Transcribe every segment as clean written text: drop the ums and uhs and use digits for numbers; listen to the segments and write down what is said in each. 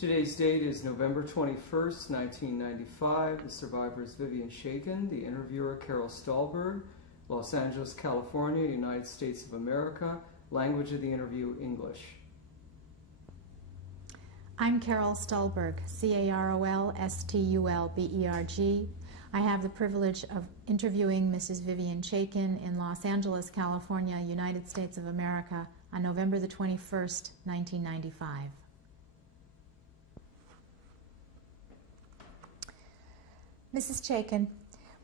Today's date is November 21st, 1995. The survivor is Vivian Chakin. The interviewer, Carol Stolberg. Los Angeles, California, United States of America. Language of the interview, English. I'm Carol Stolberg, C-A-R-O-L-S-T-U-L-B-E-R-G. I have the privilege of interviewing Mrs. Vivian Chakin in Los Angeles, California, United States of America on November the 21st, 1995. Mrs. Chakin,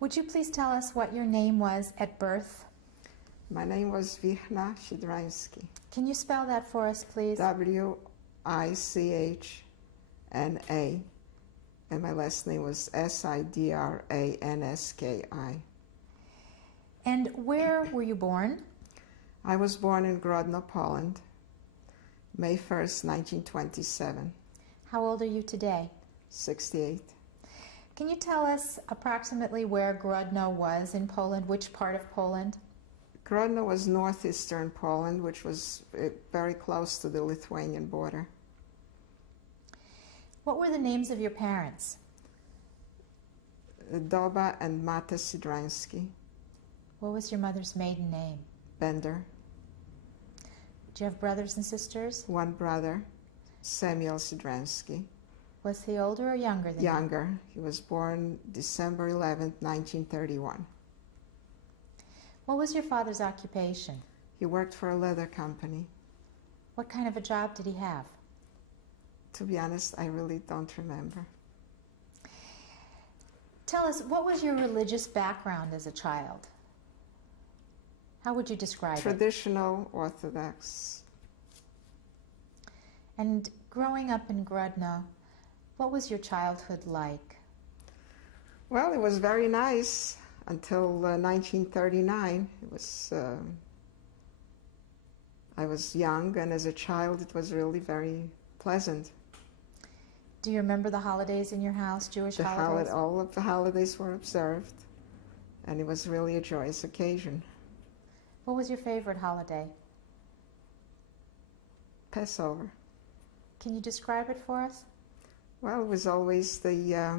would you please tell us what your name was at birth? My name was Vivian Chakin. Can you spell that for us, please? W-I-C-H-N-A. And my last name was S-I-D-R-A-N-S-K-I. And where were you born? I was born in Grodno, Poland, May 1st, 1927. How old are you today? 68. Can you tell us approximately where Grodno was in Poland? Which part of Poland? Grodno was northeastern Poland, which was very close to the Lithuanian border. What were the names of your parents? Doba and Mata Sidransky. What was your mother's maiden name? Bender. Do you have brothers and sisters? One brother, Samuel Sidransky. Was he older or younger than you? Younger. He was born December 11th, 1931. What was your father's occupation? He worked for a leather company. What kind of a job did he have? To be honest, I really don't remember. Tell us, what was your religious background as a child? How would you describe it? Traditional Orthodox. And growing up in Grodno, what was your childhood like? Well, it was very nice until 1939. I was young, and as a child it was really very pleasant. Do you remember the holidays in your house, Jewish holidays? All of the holidays were observed, and it was really a joyous occasion. What was your favorite holiday? Passover. Can you describe it for us? Well, it was always the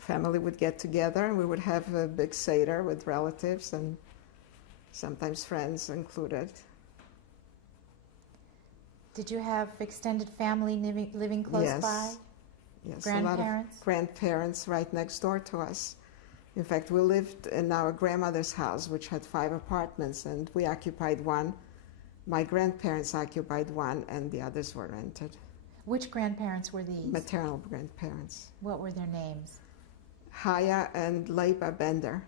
family would get together, and we would have a big Seder with relatives and sometimes friends included. Did you have extended family living close by? Yes, grandparents? A lot of grandparents right next door to us. In fact, we lived in our grandmother's house, which had 5 apartments, and we occupied one. My grandparents occupied one, and the others were rented. Which grandparents were these? Maternal grandparents. What were their names? Haya and Leiba Bender.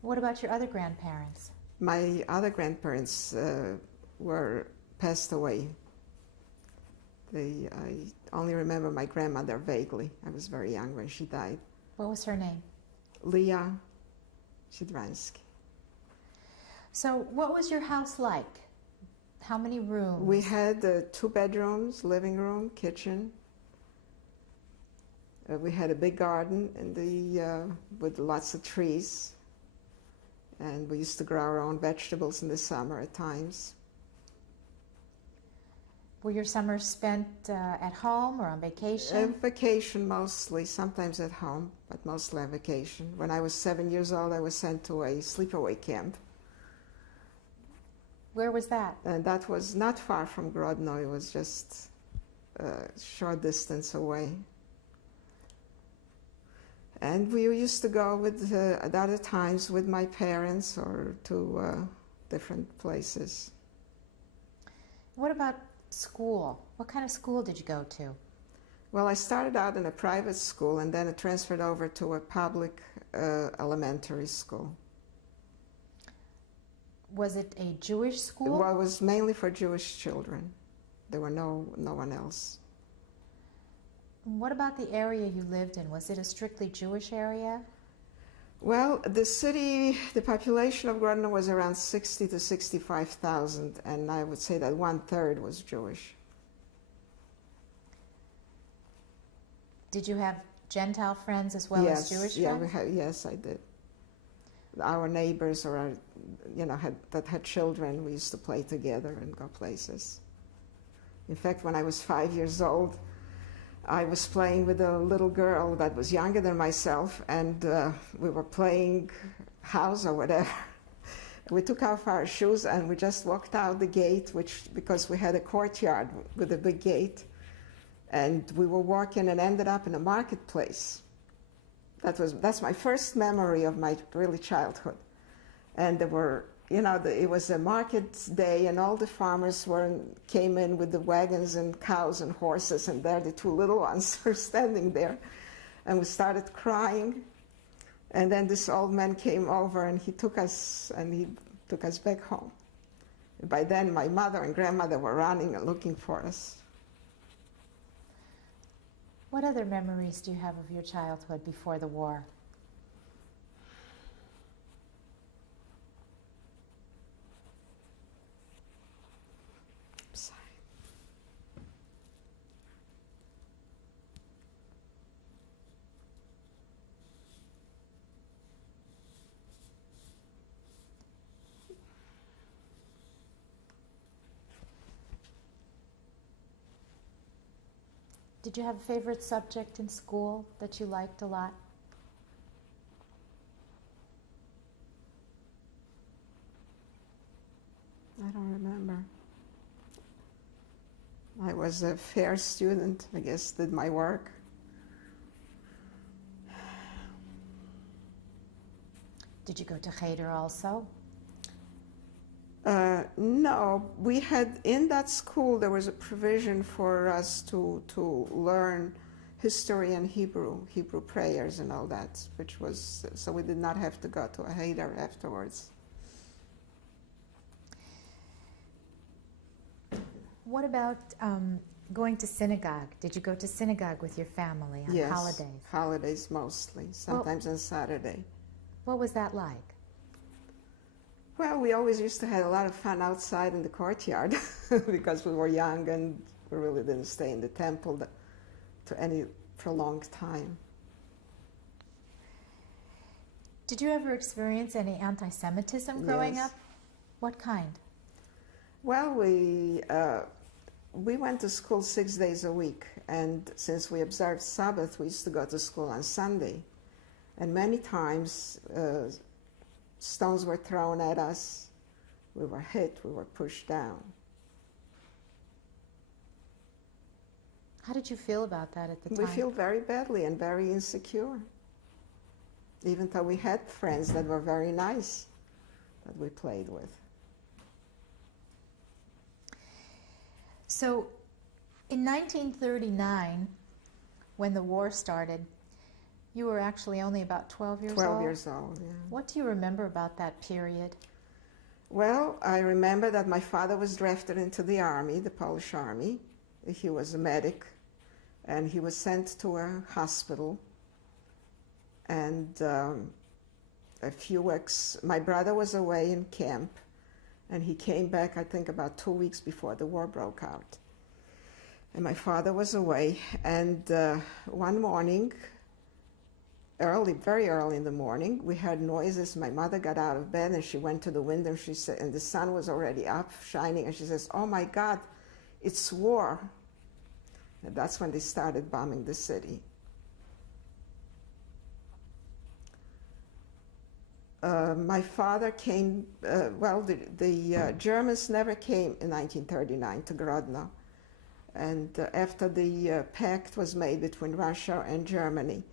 What about your other grandparents? My other grandparents were passed away. I only remember my grandmother vaguely. I was very young when she died. What was her name? Leah Sidransky. So what was your house like? How many rooms? We had 2 bedrooms, living room, kitchen. We had a big garden with lots of trees. And we used to grow our own vegetables in the summer at times. Were your summers spent at home or on vacation? Vacation mostly, sometimes at home, but mostly on vacation. When I was 7 years old, I was sent to a sleepaway camp. Where was that? And that was not far from Grodno. It was just a short distance away. And we used to go at other times with my parents or to different places. What about school? What kind of school did you go to? Well, I started out in a private school, and then I transferred over to a public elementary school. Was it a Jewish school? Well, it was mainly for Jewish children. There were no one else. What about the area you lived in? Was it a strictly Jewish area? Well, the population of Grodno was around 60 to 65,000, and I would say that 1/3 was Jewish. Did you have Gentile friends as well as Jewish friends? Yes, I did. Our neighbors that had children, we used to play together and go places. In fact, when I was 5 years old, I was playing with a little girl that was younger than myself, and we were playing house or whatever. We took off our shoes and we just walked out the gate, because we had a courtyard with a big gate, and we were walking and ended up in a marketplace. That's my first memory of my really childhood. And there were, it was a market day, and all the farmers came in with the wagons and cows and horses, and there the two little ones were standing there, and we started crying. And then this old man came over, and he took us back home. By then, my mother and grandmother were running and looking for us. What other memories do you have of your childhood before the war? Sorry. Did you have a favorite subject in school that you liked a lot? I don't remember. I was a fair student, I guess, did my work. Did you go to Cheder also? No, we had, in that school, there was a provision for us to learn history and Hebrew prayers and all that, which was, so we did not have to go to a Cheder afterwards. What about going to synagogue? Did you go to synagogue with your family on Yes, holidays? holidays mostly, sometimes on Saturday. What was that like? Well, we always used to have a lot of fun outside in the courtyard because we were young and we really didn't stay in the temple to any prolonged time. Did you ever experience any anti-Semitism growing Yes. up? What kind? Well, we went to school 6 days a week, and since we observed Sabbath, we used to go to school on Sunday. And many times stones were thrown at us, we were hit, we were pushed down. How did you feel about that at the time? We feel very badly and very insecure, even though we had friends that were very nice that we played with. So, in 1939, when the war started, you were actually only about 12 years old? 12 years old, yeah. What do you remember about that period? Well, I remember that my father was drafted into the army, the Polish army. He was a medic, and he was sent to a hospital. And a few weeks, my brother was away in camp, and he came back, I think, about 2 weeks before the war broke out. And my father was away, and one morning, very early in the morning, we heard noises. My mother got out of bed and she went to the window, and she said, and the sun was already up, shining, and she says, "Oh my God, it's war." And that's when they started bombing the city. My father came, the Germans never came in 1939 to Grodno. And after the pact was made between Russia and Germany,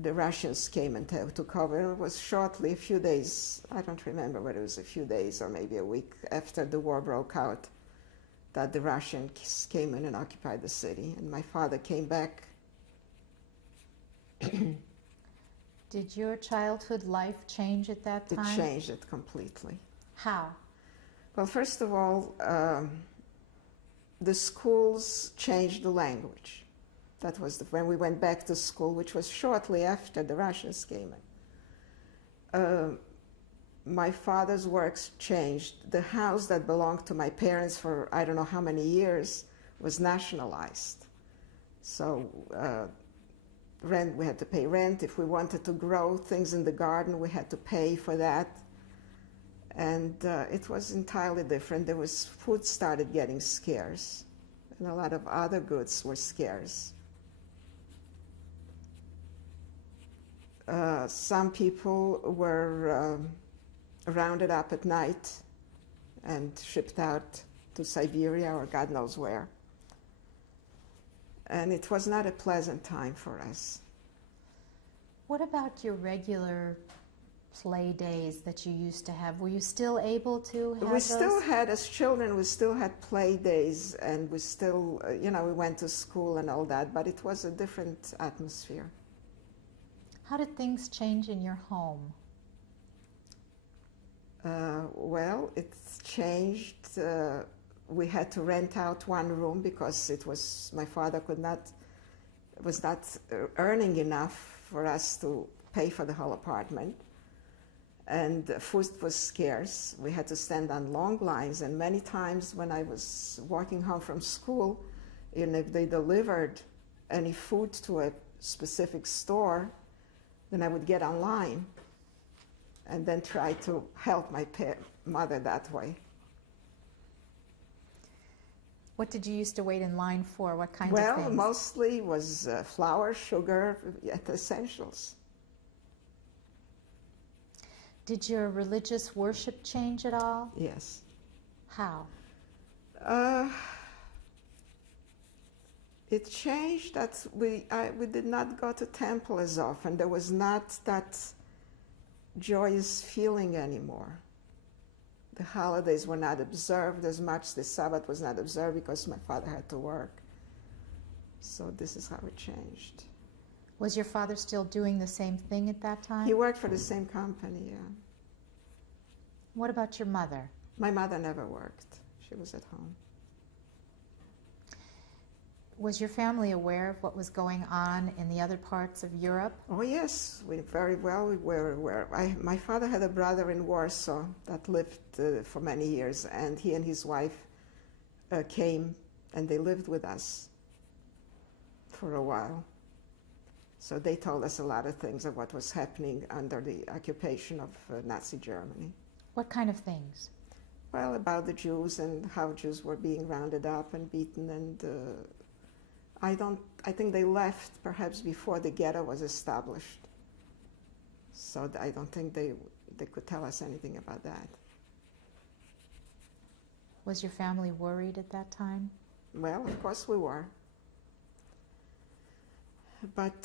the Russians came and took over. It was shortly, a few days, I don't remember whether it was a few days or maybe a week after the war broke out, that the Russians came in and occupied the city. And my father came back. Did your childhood life change at that time? It changed it completely. How? Well, first of all, the schools changed the language. That was when we went back to school, which was shortly after the Russians came in. My father's works changed. The house that belonged to my parents for I don't know how many years was nationalized. So rent, we had to pay rent. If we wanted to grow things in the garden, we had to pay for that. And it was entirely different. Food started getting scarce. and a lot of other goods were scarce. Some people were rounded up at night and shipped out to Siberia or God knows where. And it was not a pleasant time for us. What about your regular play days that you used to have? Were you still able to have We those? still had, as children, we still had play days, and we still, we went to school and all that, but it was a different atmosphere. How did things change in your home? Well, it's changed. We had to rent out one room because my father was not earning enough for us to pay for the whole apartment. And food was scarce. We had to stand on long lines, and many times when I was walking home from school, if they delivered any food to a specific store, then I would get online and then try to help my mother that way. What did you used to wait in line for? What kind of Well, things? mostly was flour, sugar, essentials. Did your religious worship change at all? Yes. How? It changed that we did not go to temple as often. There was not that joyous feeling anymore. The holidays were not observed as much. The Sabbath was not observed because my father had to work. So this is how it changed. Was your father still doing the same thing at that time? He worked for the same company, yeah. What about your mother? My mother never worked. She was at home. Was your family aware of what was going on in the other parts of Europe? Oh yes, we very well we were aware. My father had a brother in Warsaw that lived for many years, and he and his wife came and they lived with us for a while. So they told us a lot of things of what was happening under the occupation of Nazi Germany. What kind of things? Well, about the Jews and how Jews were being rounded up and beaten, and I think they left perhaps before the ghetto was established. So I don't think they could tell us anything about that. Was your family worried at that time? Well, of course we were. But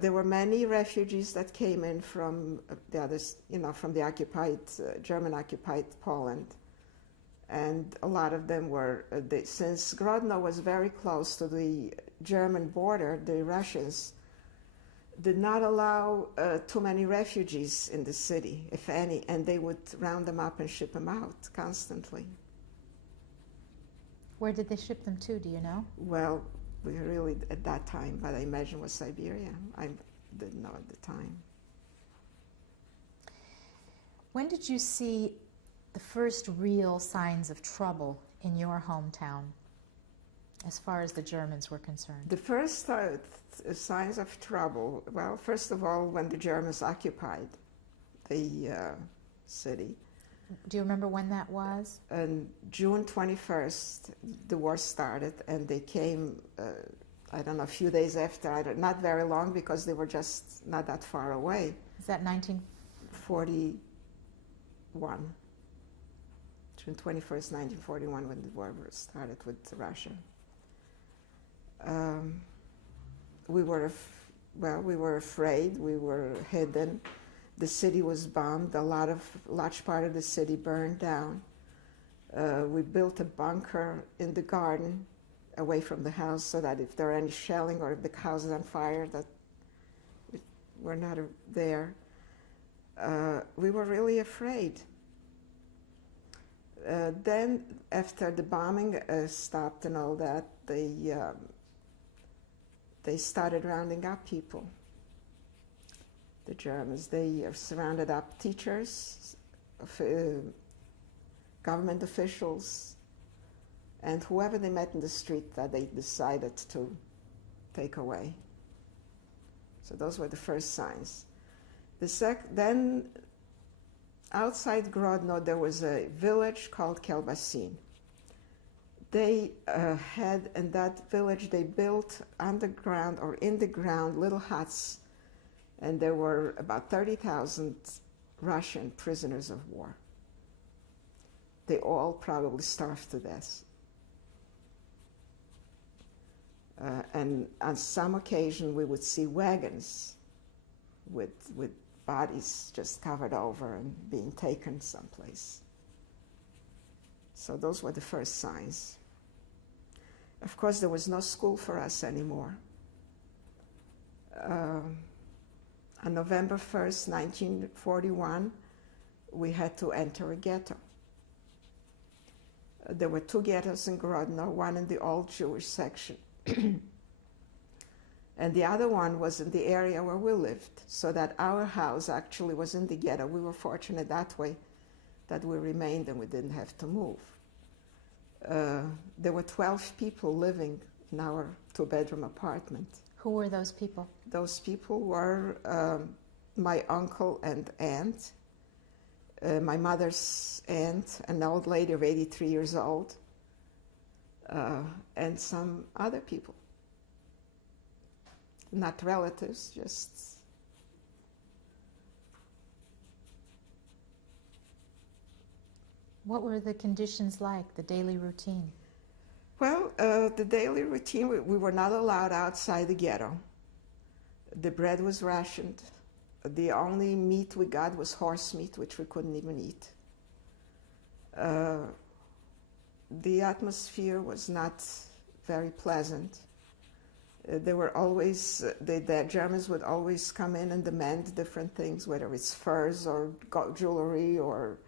there were many refugees that came in from the others, from the German-occupied Poland. And a lot of them were, since Grodno was very close to the German border, the Russians did not allow too many refugees in the city, if any, and they would round them up and ship them out constantly. Where did they ship them to, do you know? Well, we really, at that time, what I imagine was Siberia. I didn't know at the time. When did you see the first real signs of trouble in your hometown, as far as the Germans were concerned? The first signs of trouble, well, first of all, when the Germans occupied the city. Do you remember when that was? On June 21st, the war started, and they came, I don't know, a few days after, not very long, because they were just not that far away. Is that 1941. June 21st, 1941, when the war started with Russia. We were afraid, we were hidden. The city was bombed, large part of the city burned down. We built a bunker in the garden away from the house so that if there were any shelling or if the house is on fire, that we're not there. We were really afraid. Then, after the bombing stopped and all that, they started rounding up people. The Germans, they surrounded up teachers, government officials, and whoever they met in the street that they decided to take away. So those were the first signs. Then, outside Grodno, there was a village called Kelbasin. They had, in that village, they built underground or in the ground little huts, and there were about 30,000 Russian prisoners of war. They all probably starved to death. And on some occasion, we would see wagons with bodies just covered over and being taken someplace. So those were the first signs. Of course, there was no school for us anymore. On November 1st, 1941, we had to enter a ghetto. There were two ghettos in Grodno, one in the old Jewish section, and the other one was in the area where we lived, so that our house actually was in the ghetto. We were fortunate that way, that we remained and we didn't have to move. There were 12 people living in our two-bedroom apartment. Who were those people? Those people were my uncle and aunt, my mother's aunt, an old lady of 83 years old, and some other people. Not relatives, just... What were the conditions like, the daily routine? Well, the daily routine, we were not allowed outside the ghetto. The bread was rationed. The only meat we got was horse meat, which we couldn't even eat. The atmosphere was not very pleasant. There were always, the Germans would always come in and demand different things, whether it's furs or jewelry or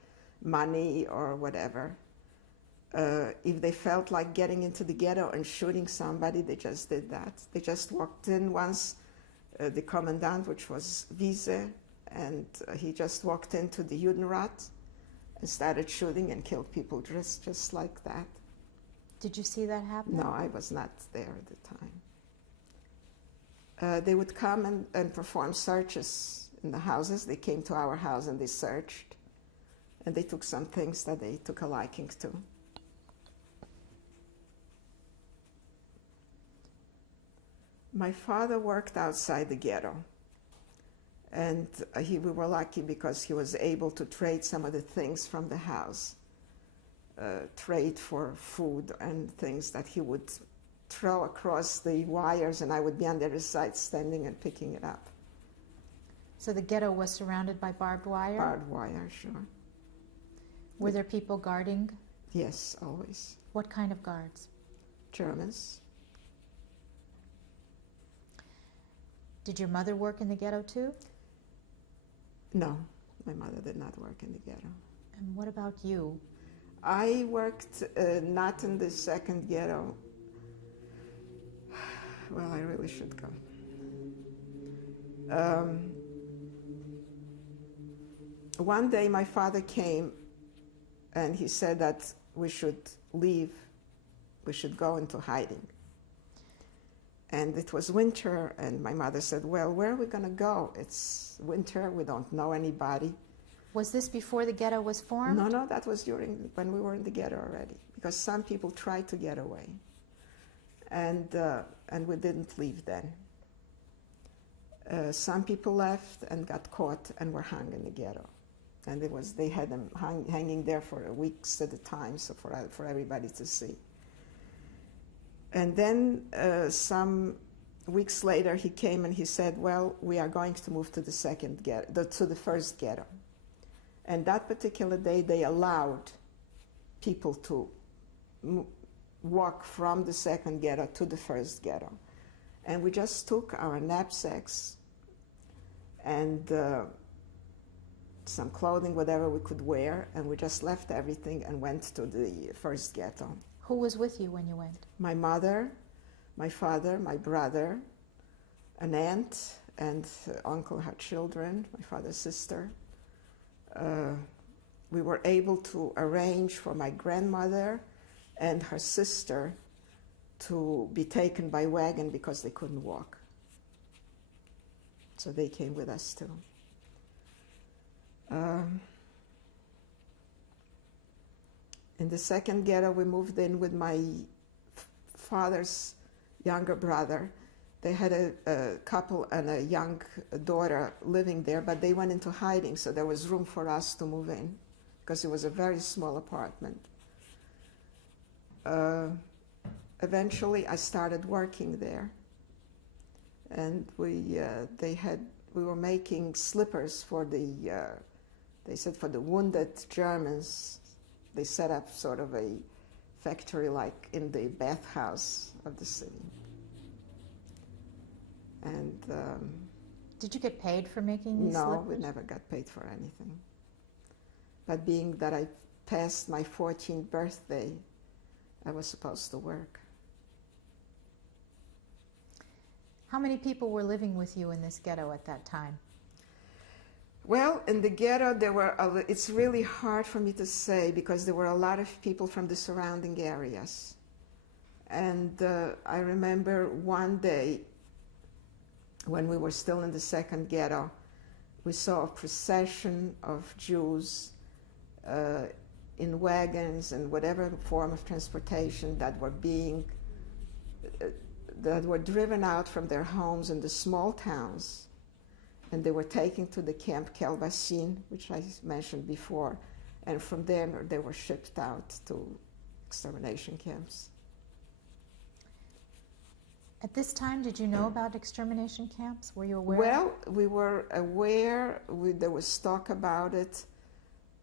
money or whatever. If they felt like getting into the ghetto and shooting somebody, they just did that. They just walked in once, the commandant, which was Wiese, and he just walked into the Judenrat and started shooting and killed people just like that. Did you see that happen? No, I was not there at the time. They would come and perform searches in the houses. They came to our house and they searched, and they took some things that they took a liking to. My father worked outside the ghetto, and we were lucky because he was able to trade some of the things from the house, trade for food and things that he would throw across the wires, and I would be on the other side standing and picking it up. So the ghetto was surrounded by barbed wire? Barbed wire, sure. Were there people guarding? Yes, always. What kind of guards? Germans. Did your mother work in the ghetto too? No, my mother did not work in the ghetto. And what about you? I worked not in the second ghetto. Well, I really should go. One day my father came and he said that we should leave, we should go into hiding. And it was winter, and my mother said, well, where are we going to go? It's winter, we don't know anybody. Was this before the ghetto was formed? No, that was when we were in the ghetto already, because some people tried to get away. And we didn't leave then. Some people left and got caught and were hung in the ghetto. And they had them hanging there for weeks at a time, so for everybody to see. And then some weeks later, he came and he said, well, we are going to move to the second ghetto, to the first ghetto. And that particular day, they allowed people to walk from the second ghetto to the first ghetto. And we just took our knapsacks and some clothing, whatever we could wear, and we just left everything and went to the first ghetto. Who was with you when you went? My mother, my father, my brother, an aunt, and uncle had children, my father's sister. We were able to arrange for my grandmother and her sister to be taken by wagon because they couldn't walk. So they came with us too. In the second ghetto, we moved in with my father's younger brother. They had a couple and a young daughter living there, but they went into hiding, so there was room for us to move in because it was a very small apartment. Eventually, I started working there, and we were making slippers for they said for the wounded Germans. They set up sort of a factory like in the bathhouse of the city. And did you get paid for making these slippers? No, we never got paid for anything. But being that I passed my 14th birthday, I was supposed to work. How many people were living with you in this ghetto at that time? Well, in the ghetto, it's really hard for me to say because there were a lot of people from the surrounding areas. And I remember one day when we were still in the second ghetto, we saw a procession of Jews in wagons and whatever form of transportation that were driven out from their homes in the small towns, and they were taken to the camp Kelbasin, which I mentioned before, and from there they were shipped out to extermination camps. At this time, did you know about extermination camps? Were you aware? Well, we were aware. There was talk about it,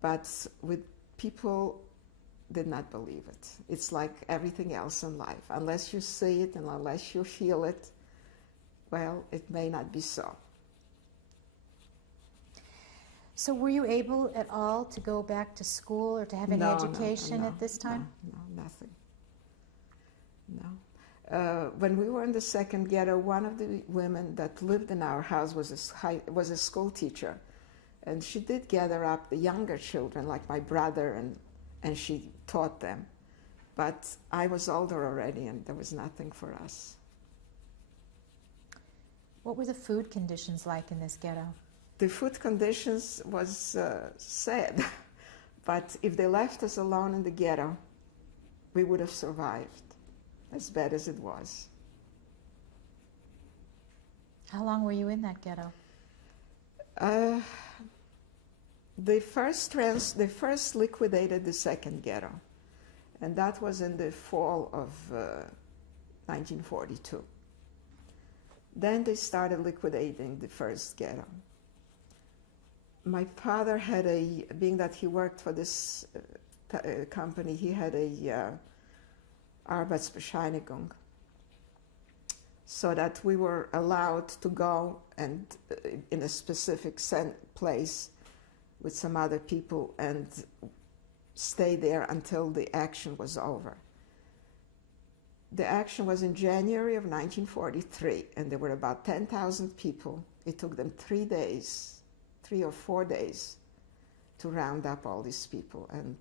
but people did not believe it. It's like everything else in life. Unless you see it and unless you feel it, well, it may not be so. So were you able at all to go back to school or to have any education at this time? No, nothing. No. When we were in the second ghetto, one of the women that lived in our house was a school teacher. And she did gather up the younger children, like my brother, and she taught them. But I was older already, and there was nothing for us. What were the food conditions like in this ghetto? The food conditions was sad, but if they left us alone in the ghetto, we would have survived, as bad as it was. How long were you in that ghetto? They first liquidated the second ghetto, and that was in the fall of 1942. Then they started liquidating the first ghetto. My father had being that he worked for this company, he had a Arbeitsbescheinigung, so that we were allowed to go and in a specific place with some other people and stay there until the action was over. The action was in January of 1943, and there were about 10,000 people. It took them 3 or 4 days, to round up all these people and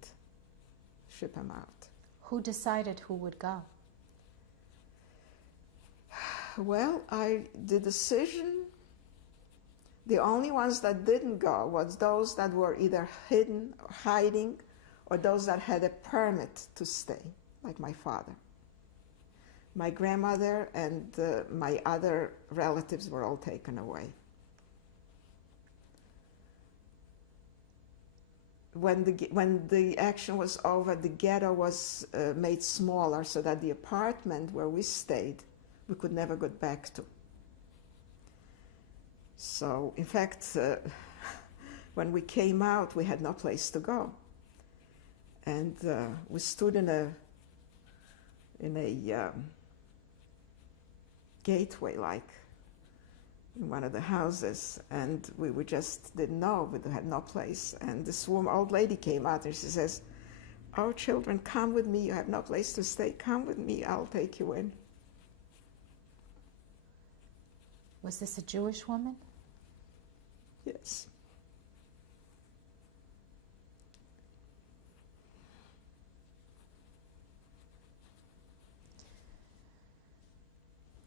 ship them out. Who decided who would go? Well, the decision, the only ones that didn't go was those that were either hidden or hiding, or those that had a permit to stay, like my father. My grandmother and my other relatives were all taken away. When the action was over, the ghetto was made smaller so that the apartment where we stayed, we could never go back to. So, in fact, when we came out, we had no place to go. And we stood in a gateway, like in one of the houses, and we just didn't know. We had no place. And this old lady came out and she says, "Oh, children, come with me. You have no place to stay. Come with me. I'll take you in." Was this a Jewish woman? Yes.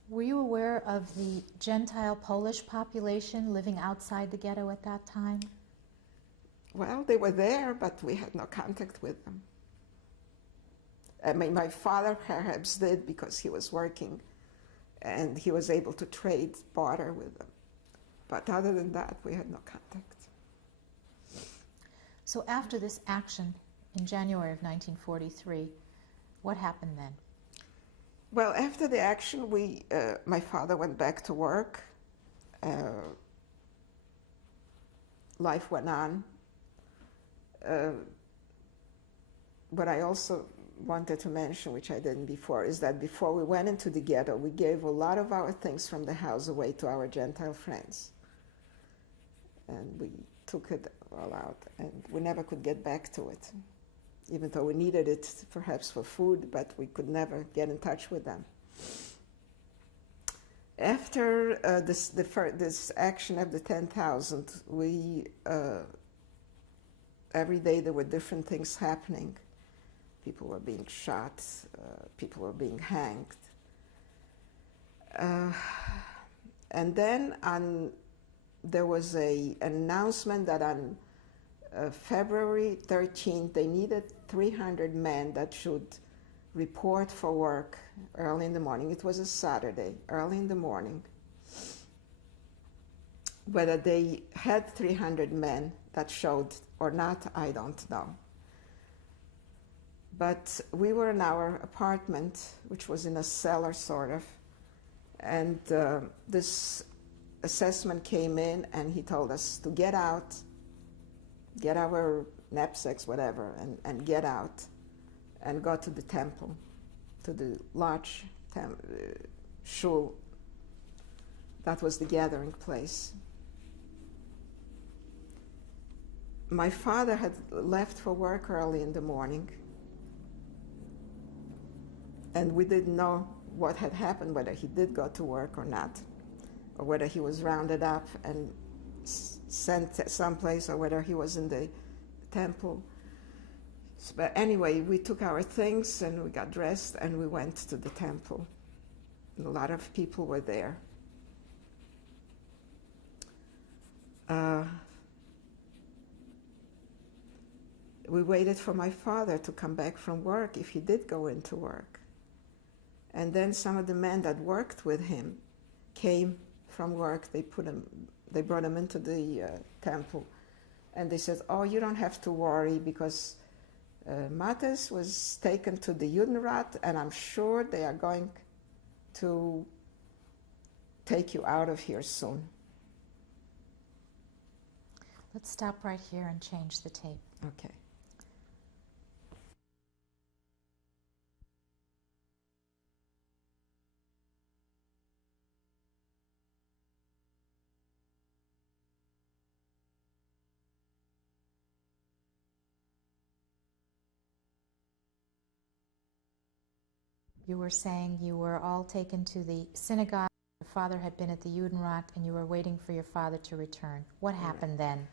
Were you aware of the Gentile Polish population living outside the ghetto at that time? Well, they were there, but we had no contact with them. I mean, my father perhaps did because he was working and he was able to trade barter with them. But other than that, we had no contact. So after this action in January of 1943, what happened then? Well, after the action, my father went back to work. Life went on. What I also wanted to mention, which I didn't before, is that before we went into the ghetto, we gave a lot of our things from the house away to our Gentile friends. And we took it all out, and we never could get back to it, even though we needed it perhaps for food, but we could never get in touch with them. After this action of the 10,000, every day there were different things happening. People were being shot, people were being hanged. And then there was an announcement that on February 13th, they needed 300 men that should report for work early in the morning. It was a Saturday, early in the morning. Whether they had 300 men that showed or not, I don't know. But we were in our apartment, which was in a cellar, sort of, and this assessment came in, and he told us to get out, get our knapsacks, whatever, and get out, and go to the temple, to the large shul. That was the gathering place. My father had left for work early in the morning, and we didn't know what had happened, whether he did go to work or not, or whether he was rounded up and sent someplace, or whether he was in the temple. But anyway, we took our things and we got dressed and we went to the temple. And a lot of people were there. We waited for my father to come back from work, if he did go into work. And then some of the men that worked with him came from work. They brought him into the temple, and they said, "Oh, you don't have to worry, because Mattes was taken to the Judenrat, and I'm sure they are going to take you out of here soon." Let's stop right here and change the tape. Okay. You were saying you were all taken to the synagogue. Your father had been at the Judenrat, and you were waiting for your father to return. What happened then?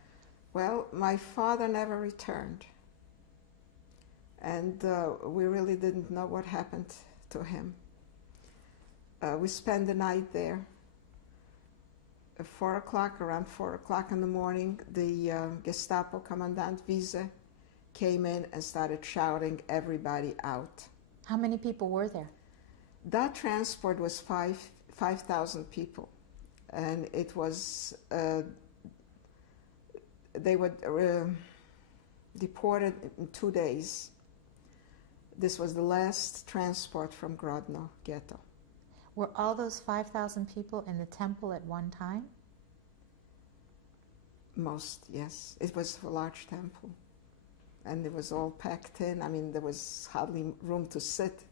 Well, my father never returned. And we really didn't know what happened to him. We spent the night there. At 4 o'clock, around 4 o'clock in the morning, the Gestapo Commandant Wiese came in and started shouting everybody out. How many people were there? That transport was 5,000 people, and it was, they were deported in 2 days. This was the last transport from Grodno ghetto. Were all those 5,000 people in the temple at one time? Most, yes. It was a large temple. And it was all packed in. I mean, there was hardly room to sit.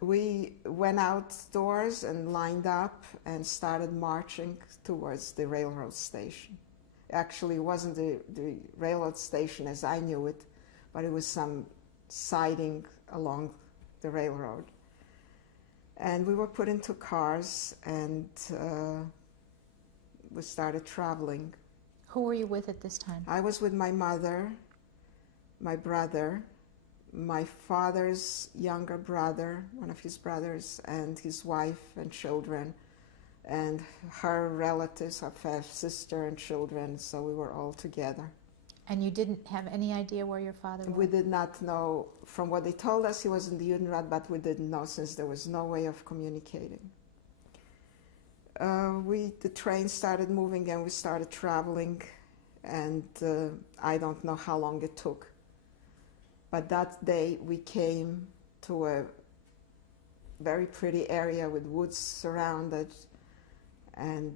We went outdoors and lined up and started marching towards the railroad station. Actually, it wasn't the railroad station as I knew it, but it was some siding along the railroad. And we were put into cars, and we started traveling. Who were you with at this time? I was with my mother, my brother, my father's younger brother, one of his brothers, and his wife and children, and her relatives, her sister and children, so we were all together. And you didn't have any idea where your father was? We did not know. From what they told us, he was in the Judenrat, but we didn't know since there was no way of communicating. The train started moving and we started traveling, and I don't know how long it took. But that day we came to a very pretty area with woods surrounded, and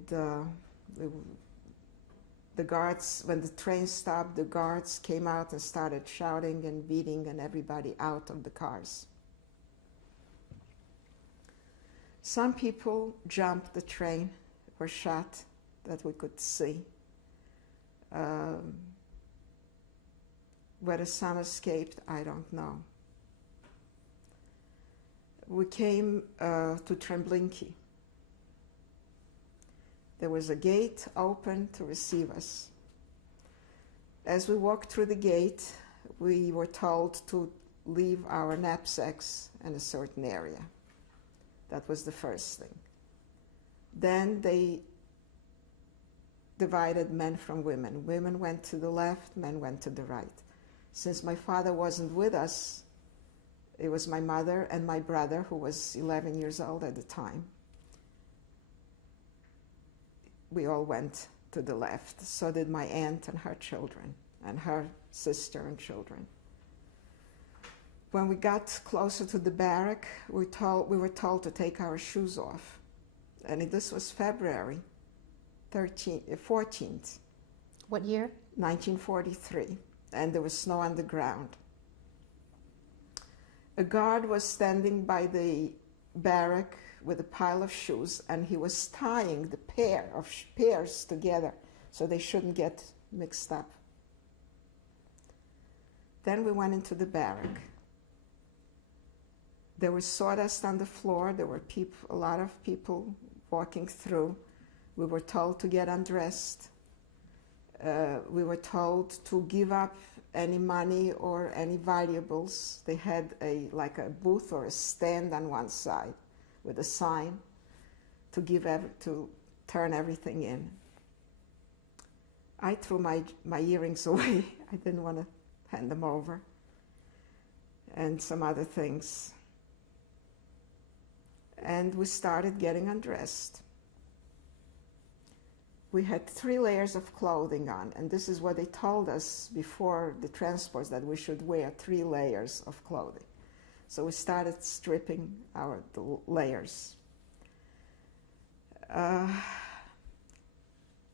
the guards, when the train stopped, the guards came out and started shouting and beating and everybody out of the cars. Some people jumped the train, were shot, that we could see. Whether some escaped, I don't know. We came to Treblinki. There was a gate open to receive us. As we walked through the gate, we were told to leave our knapsacks in a certain area. That was the first thing. Then they divided men from women. Women went to the left, men went to the right. Since my father wasn't with us, it was my mother and my brother, who was 11 years old at the time. We all went to the left. So did my aunt and her children, and her sister and children. When we got closer to the barrack, we were told to take our shoes off. And this was February 14th. What year? 1943. And there was snow on the ground. A guard was standing by the barrack with a pile of shoes, and he was tying the pairs together so they shouldn't get mixed up. Then we went into the barrack. There was sawdust on the floor. There were a lot of people walking through. We were told to get undressed. We were told to give up any money or any valuables. They had like a booth or a stand on one side with a sign to turn everything in. I threw my earrings away. I didn't want to hand them over. And some other things. And we started getting undressed. We had 3 layers of clothing on, and this is what they told us before the transports, that we should wear 3 layers of clothing. So we started stripping the layers.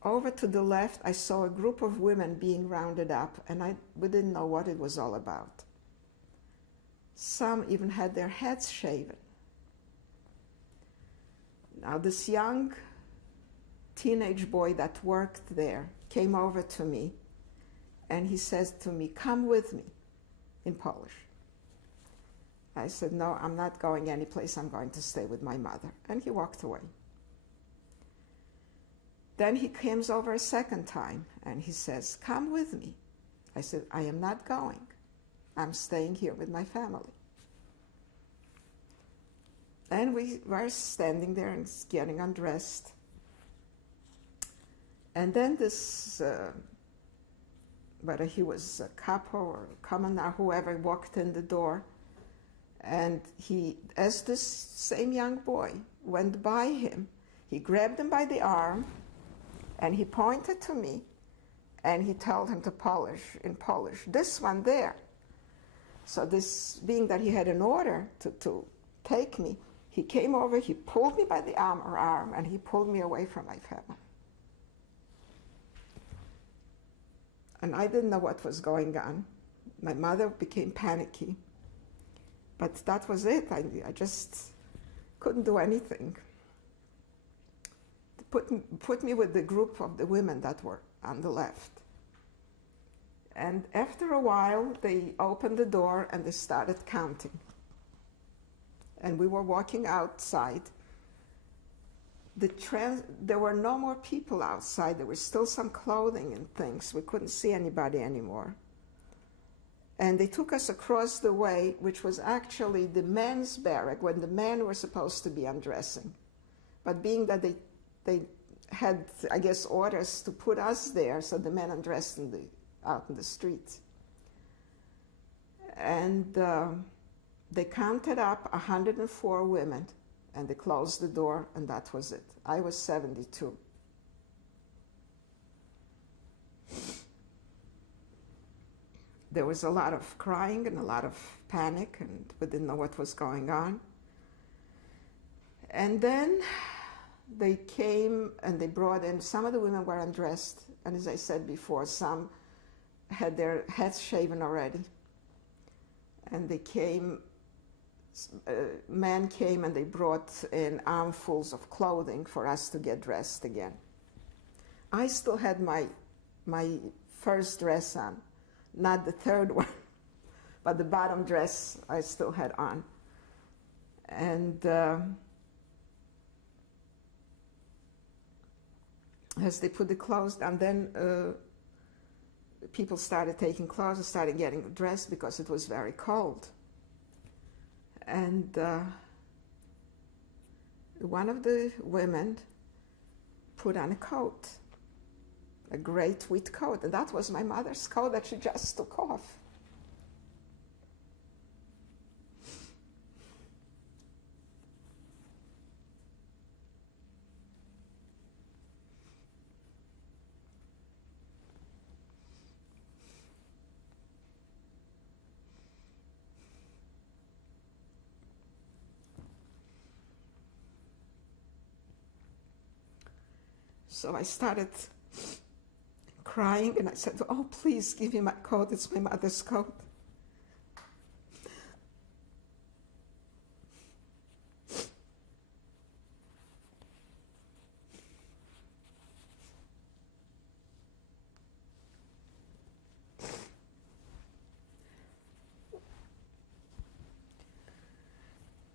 Over to the left, I saw a group of women being rounded up, and we didn't know what it was all about. Some even had their heads shaven. Now this young teenage boy that worked there came over to me, and he says to me, "Come with me," in Polish. I said, "No, I'm not going anyplace. I'm going to stay with my mother." And he walked away. Then he comes over a second time, and he says, "Come with me." I said, "I am not going. I'm staying here with my family." And we were standing there and getting undressed. And then this, whether he was a capo or a commoner, whoever, walked in the door. And as this same young boy went by him, he grabbed him by the arm, and he pointed to me, and he told him in Polish, "This one there." So this, being that he had an order to take me, he came over, he pulled me by the arm, and he pulled me away from my family. And I didn't know what was going on. My mother became panicky. But that was it. I just couldn't do anything. Put me with the group of the women that were on the left. And after a while, they opened the door and they started counting. And we were walking outside. There were no more people outside. There was still some clothing and things. We couldn't see anybody anymore. And they took us across the way, which was actually the men's barrack, when the men were supposed to be undressing. But being that they had, I guess, orders to put us there, so the men undressed in the out in the street. And they counted up 104 women, and they closed the door, and that was it. I was 72. There was a lot of crying and a lot of panic, and we didn't know what was going on. And then they came and they brought in, some of the women were undressed, and as I said before, some had their heads shaven already. And they came, men came and they brought in armfuls of clothing for us to get dressed again. I still had my first dress on, not the third one, but the bottom dress I still had on. And as they put the clothes on, then people started taking clothes and started getting dressed because it was very cold. And one of the women put on a coat, a gray tweed coat, and that was my mother's coat that she just took off. So I started crying, and I said, "Oh, please give me my coat. It's my mother's coat."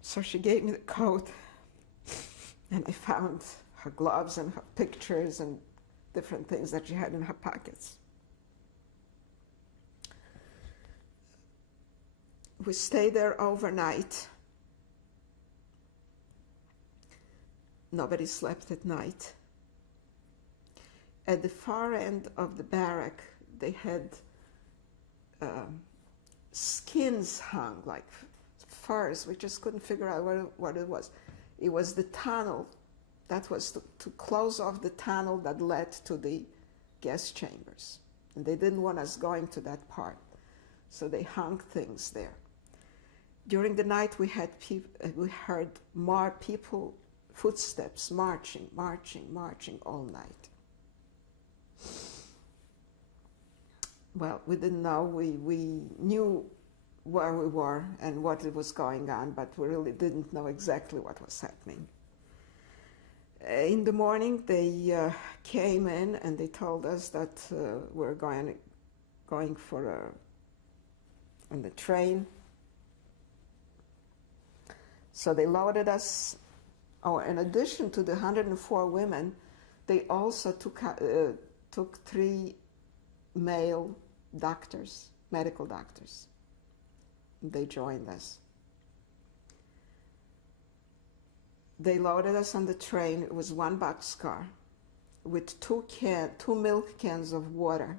So she gave me the coat, and I found her gloves and her pictures and different things that she had in her pockets. We stayed there overnight. Nobody slept at night. At the far end of the barrack, they had skins hung, like furs. We just couldn't figure out what it was. It was the tunnel. That was to close off the tunnel that led to the gas chambers. And they didn't want us going to that part. So they hung things there. During the night, we heard more people, footsteps, marching all night. Well, we didn't know. We knew where we were and what was going on, but we really didn't know exactly what was happening. In the morning, they came in and they told us that we're going on the train. So they loaded us. Oh, in addition to the 104 women, they also took 3 male doctors, medical doctors. They joined us. They loaded us on the train. It was 1 boxcar with 2 milk cans of water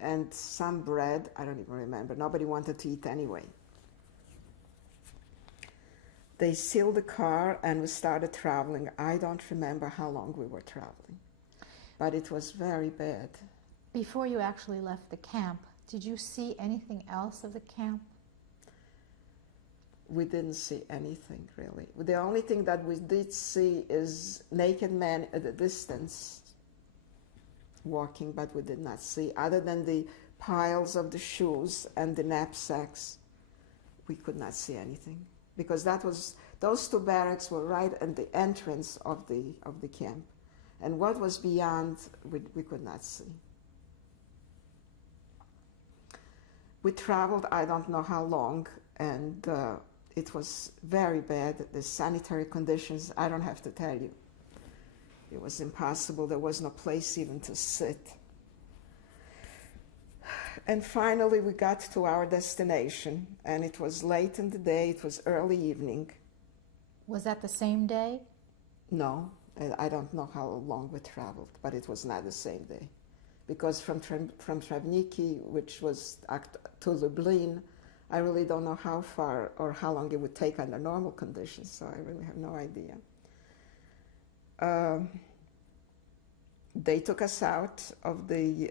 and some bread. I don't even remember. Nobody wanted to eat anyway. They sealed the car and we started traveling. I don't remember how long we were traveling, but it was very bad. Before you actually left the camp, did you see anything else of the camp? We didn't see anything, really. The only thing that we did see is naked men at a distance walking, but we did not see, other than the piles of the shoes and the knapsacks, we could not see anything. Because those 2 barracks were right at the entrance of the camp. And what was beyond, we could not see. We traveled, I don't know how long, and it was very bad. The sanitary conditions, I don't have to tell you. It was impossible. There was no place even to sit. And finally, we got to our destination, and it was late in the day. It was early evening. Was that the same day? No, I don't know how long we traveled, but it was not the same day. because from Trebniki, which was to Lublin, I really don't know how far or how long it would take under normal conditions, so I really have no idea. They took us out of the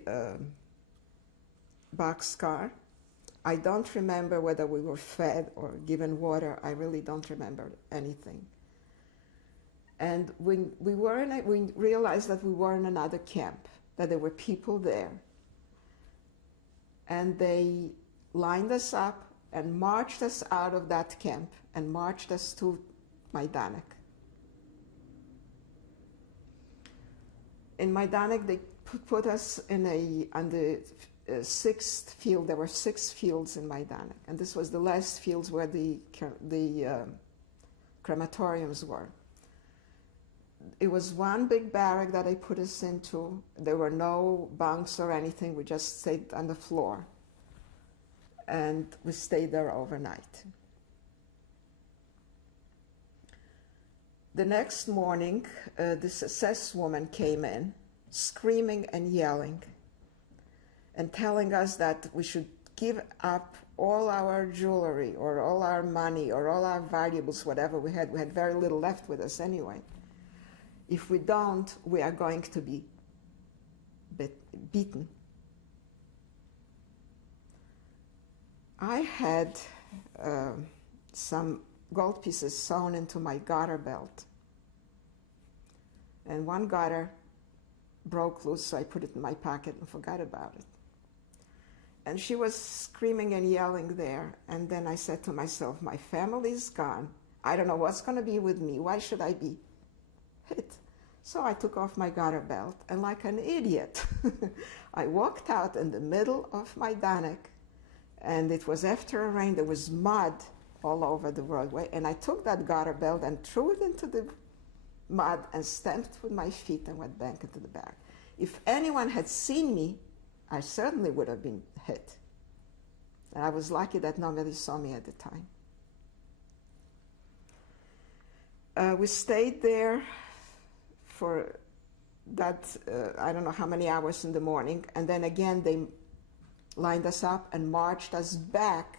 boxcar. I don't remember whether we were fed or given water. I really don't remember anything. And when we realized that we were in another camp, that there were people there. And they lined us up and marched us out of that camp and marched us to Majdanek. In Majdanek, they put us on the sixth field. There were 6 fields in Majdanek, and this was the last fields where the crematoriums were. It was one big barrack that they put us into. There were no bunks or anything. We just stayed on the floor, and we stayed there overnight. The next morning, this SS woman came in, screaming and yelling, and telling us that we should give up all our jewelry or all our money or all our valuables, whatever we had. We had very little left with us anyway. If we don't, we are going to be beaten. I had some gold pieces sewn into my garter belt. And one garter broke loose, so I put it in my pocket and forgot about it. And she was screaming and yelling there. And then I said to myself, my family's gone. I don't know what's going to be with me. Why should I be hit? So I took off my garter belt, and like an idiot, I walked out in the middle of Majdanek, and it was after a rain. There was mud all over the roadway, and I took that garter belt and threw it into the mud and stamped with my feet and went back into the barrack. If anyone had seen me, I certainly would have been hit. And I was lucky that nobody saw me at the time. We stayed there for that, I don't know how many hours in the morning, and then again they lined us up and marched us back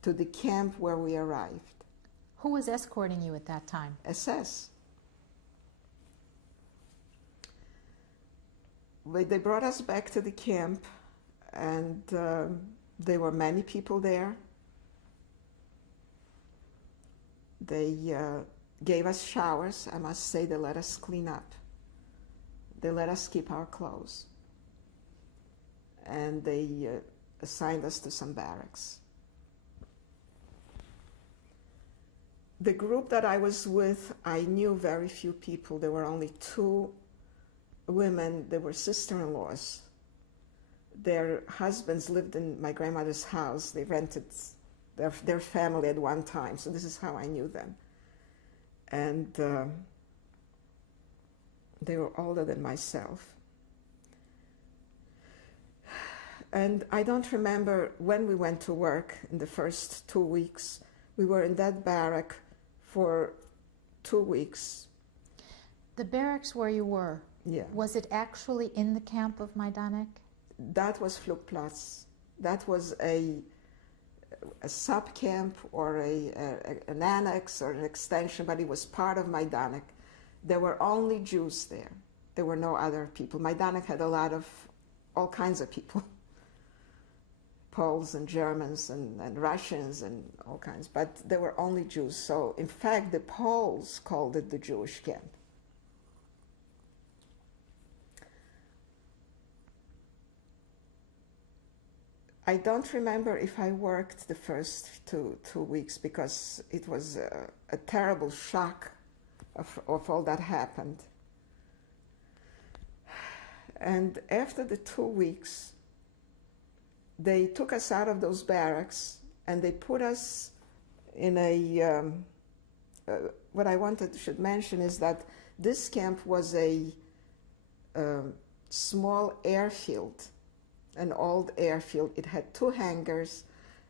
to the camp where we arrived. Who was escorting you at that time? SS. They brought us back to the camp, and there were many people there. They gave us showers. I must say, they let us clean up. They let us keep our clothes. And they assigned us to some barracks. The group that I was with, I knew very few people. There were only 2 women. They were sister-in-laws. Their husbands lived in my grandmother's house. They rented their family at one time, so this is how I knew them. And they were older than myself. And I don't remember when we went to work in the first 2 weeks. We were in that barrack for 2 weeks. The barracks where you were, yeah. Was it actually in the camp of Majdanek? That was Flugplatz. That was a sub-camp or an annex or an extension, but it was part of Majdanek. There were only Jews there. There were no other people. Majdanek had a lot of all kinds of people. Poles and Germans and Russians and all kinds, but there were only Jews. So in fact, the Poles called it the Jewish camp. I don't remember if I worked the first two weeks because it was a terrible shock of all that happened. And after the 2 weeks, they took us out of those barracks and they put us in what I should mention is that this camp was a small airfield, an old airfield. It had 2 hangars,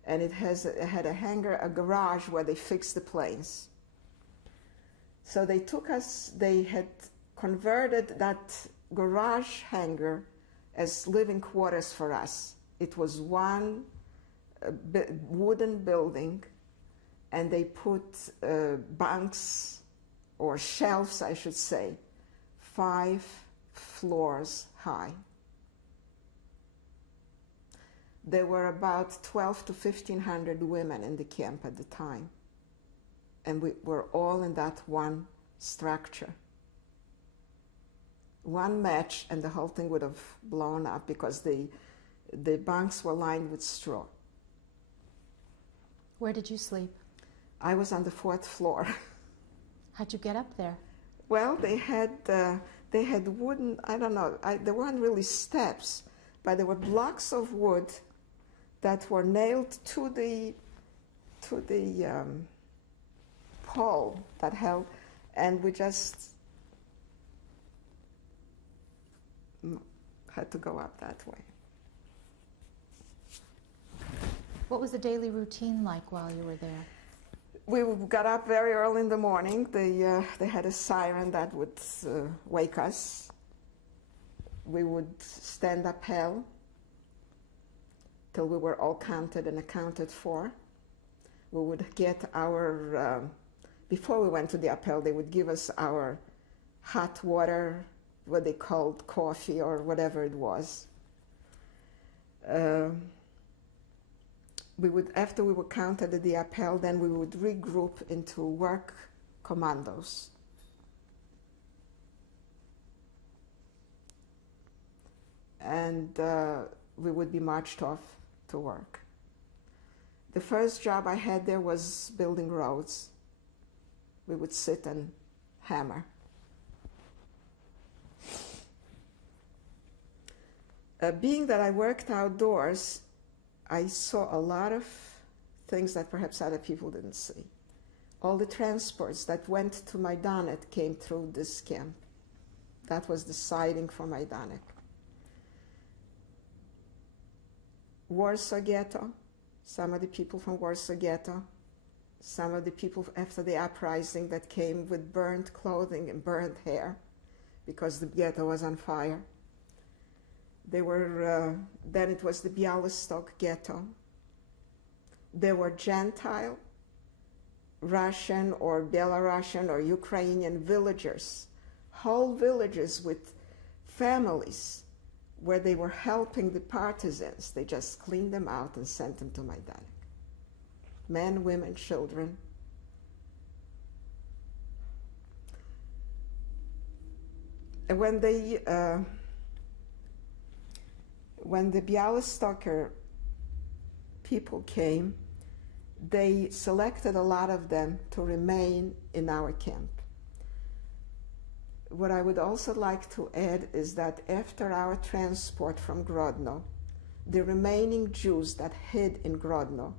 and it had a garage where they fixed the planes. So they took us, they had converted that garage hangar as living quarters for us. It was one wooden building, and they put bunks, or shelves I should say, 5 floors high. There were about 12 to 1,500 women in the camp at the time, and we were all in that one structure. One match and the whole thing would have blown up, because the bunks were lined with straw. Where did you sleep? I was on the 4th floor. How'd you get up there? Well, they had wooden, I don't know, there weren't really steps, but there were blocks of wood that were nailed to the pole that held, and we just had to go up that way. What was the daily routine like while you were there? We got up very early in the morning. They had a siren that would wake us. We would stand uphill till we were all counted and accounted for. We would get our, before we went to the uphill, they would give us our hot water, what they called coffee or whatever it was. We would, after we were counted at the uphill, then we would regroup into work commandos. And we would be marched off to work. The first job I had there was building roads. We would sit and hammer. Being that I worked outdoors, I saw a lot of things that perhaps other people didn't see. All the transports that went to Majdanek came through this camp. That was the siding for Majdanek. Warsaw Ghetto, some of the people from Warsaw Ghetto, some of the people after the uprising that came with burnt clothing and burnt hair because the ghetto was on fire. They were, then it was the Białystok Ghetto. There were Gentile, Russian or Belarusian or Ukrainian villagers, whole villages with families where they were helping the partisans. They just cleaned them out and sent them to Majdanek. Men, women, children. And when the Bialystoker people came, they selected a lot of them to remain in our camp. What I would also like to add is that after our transport from Grodno, the remaining Jews that hid in Grodno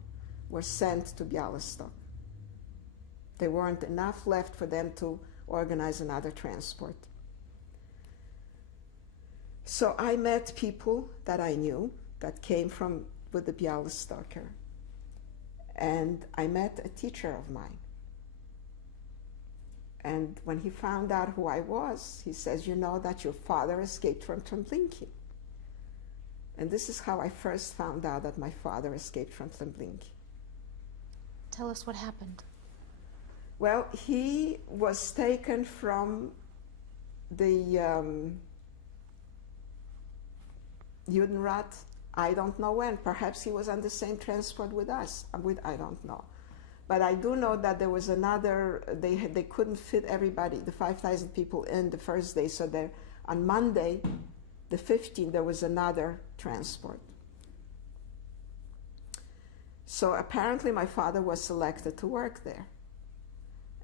were sent to Białystok. There weren't enough left for them to organize another transport. So I met people that I knew that came from with the Bialystoker, and I met a teacher of mine. And when he found out who I was, he says, "You know that your father escaped from Treblinki." And this is how I first found out that my father escaped from Treblinki. Tell us what happened. Well, he was taken from the Judenrat, I don't know when. Perhaps he was on the same transport with us. I don't know. But I do know that there was another, they couldn't fit everybody, the 5,000 people in the first day. So there, on Monday, the 15th, there was another transport. So apparently my father was selected to work there.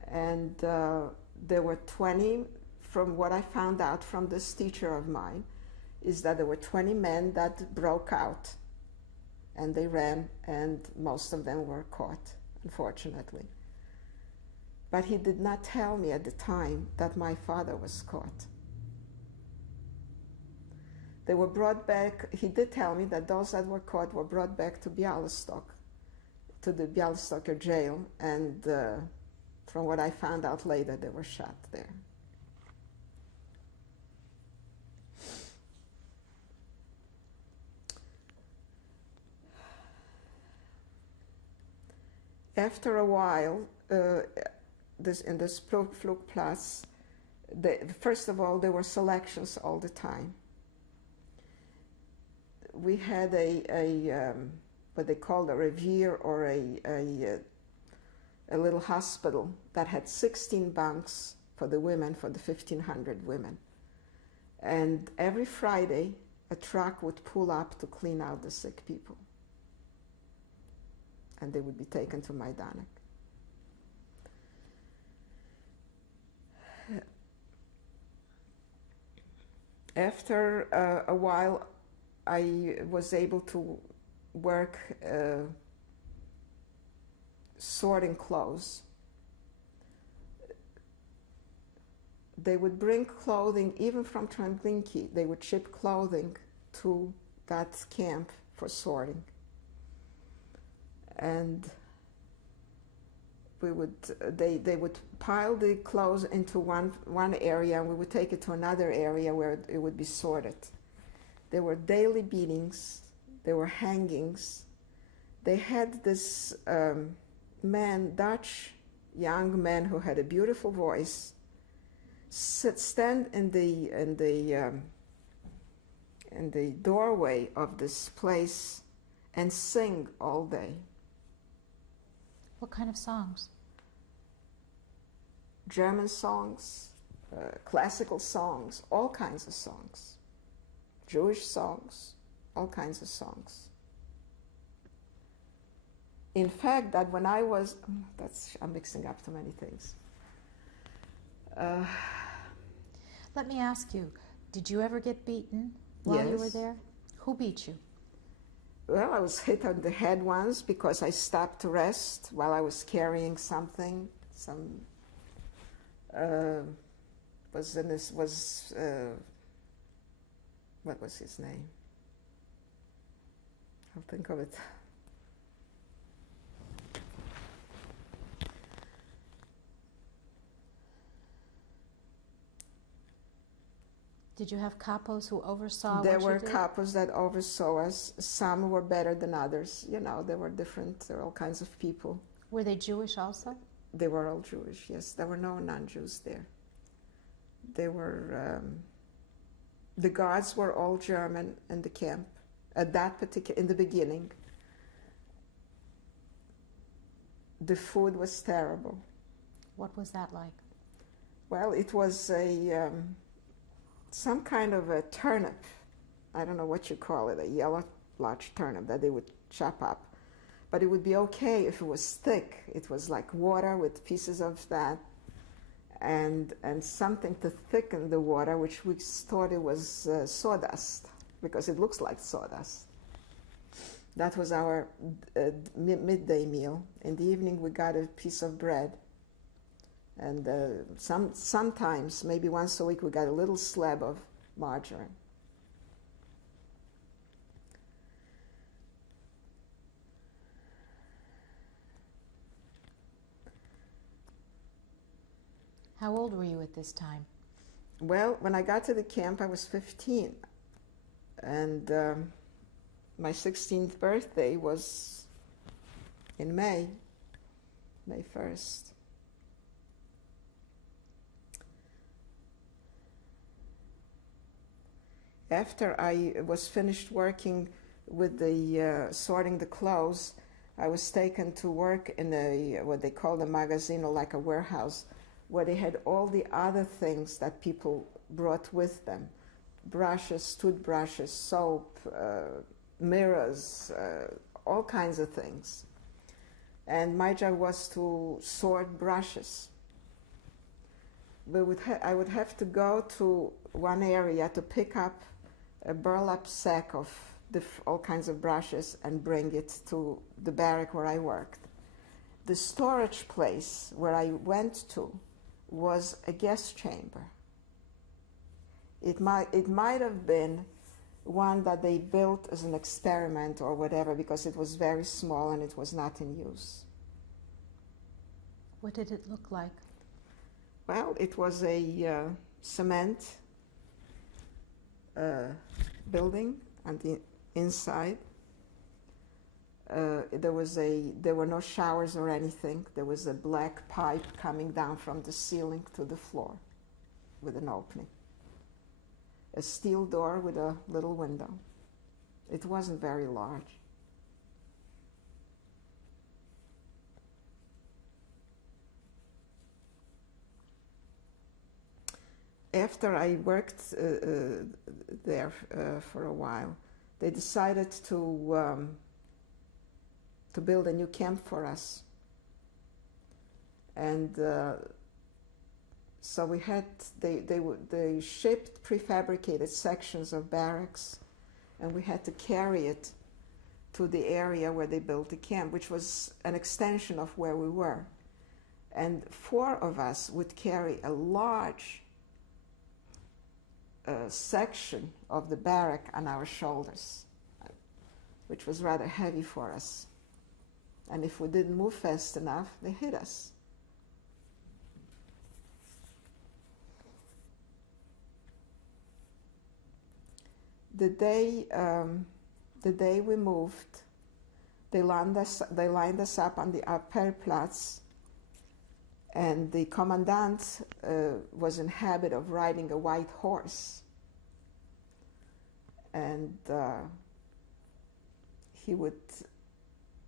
And there were 20, from what I found out from this teacher of mine, is that there were 20 men that broke out. And they ran, and most of them were caught, unfortunately. But he did not tell me at the time that my father was caught. They were brought back. He did tell me that those that were caught were brought back to Białystok, to the Bialystoker jail, and from what I found out later, they were shot there. After a while, in this Flugplatz, first of all, there were selections all the time. We had what they called a revier, or a little hospital that had 16 bunks for the women, for the 1,500 women. And every Friday, a truck would pull up to clean out the sick people. And they would be taken to Majdanek. After a while, I was able to work sorting clothes. They would bring clothing, even from Treblinki. They would ship clothing to that camp for sorting. And they would pile the clothes into one area, and we would take it to another area where it would be sorted. There were daily beatings, there were hangings. They had this Dutch young man who had a beautiful voice, stand in the doorway of this place and sing all day. What kind of songs? German songs, classical songs, all kinds of songs. Jewish songs, all kinds of songs. In fact, that when I was, I'm mixing up too many things. Let me ask you, did you ever get beaten while you were Yes. there? Who beat you? Well, I was hit on the head once because I stopped to rest while I was carrying something. What was his name? I'll think of it. Did you have capos who oversaw There what were you did? capos that oversaw us. Some were better than others. You know, there were different, there were all kinds of people. Were they Jewish also? They were all Jewish, yes. There were no non-Jews there. They were, the guards were all German in the camp at that particular, in the beginning. The food was terrible. What was that like? Well, it was some kind of a turnip. I don't know what you call it, a yellow large turnip that they would chop up. But it would be okay if it was thick. It was like water with pieces of that and something to thicken the water, which we thought it was sawdust, because it looks like sawdust. That was our midday meal. In the evening, we got a piece of bread. And sometimes, maybe once a week, we got a little slab of margarine. How old were you at this time? Well, when I got to the camp, I was 15. And my 16th birthday was in May 1st. After I was finished working with the sorting the clothes, I was taken to work in what they call a magazine, or like a warehouse, where they had all the other things that people brought with them: brushes, toothbrushes, soap, mirrors, all kinds of things. And my job was to sort brushes. I would have to go to one area to pick up a burlap sack of all kinds of brushes and bring it to the barrack where I worked. The storage place where I went to was a gas chamber. It might have been one that they built as an experiment or whatever, because it was very small and it was not in use. What did it look like? Well, it was a cement building on the inside. There were no showers or anything. There was a black pipe coming down from the ceiling to the floor with an opening. A steel door with a little window. It wasn't very large. After I worked there for a while, they decided to build a new camp for us. And so we had, they shipped prefabricated sections of barracks, and we had to carry it to the area where they built the camp, which was an extension of where we were. And 4 of us would carry a large section of the barrack on our shoulders, which was rather heavy for us. And if we didn't move fast enough, they hit us. The day we moved, they lined us up on the upper Platz, and the commandant was in habit of riding a white horse. And he would,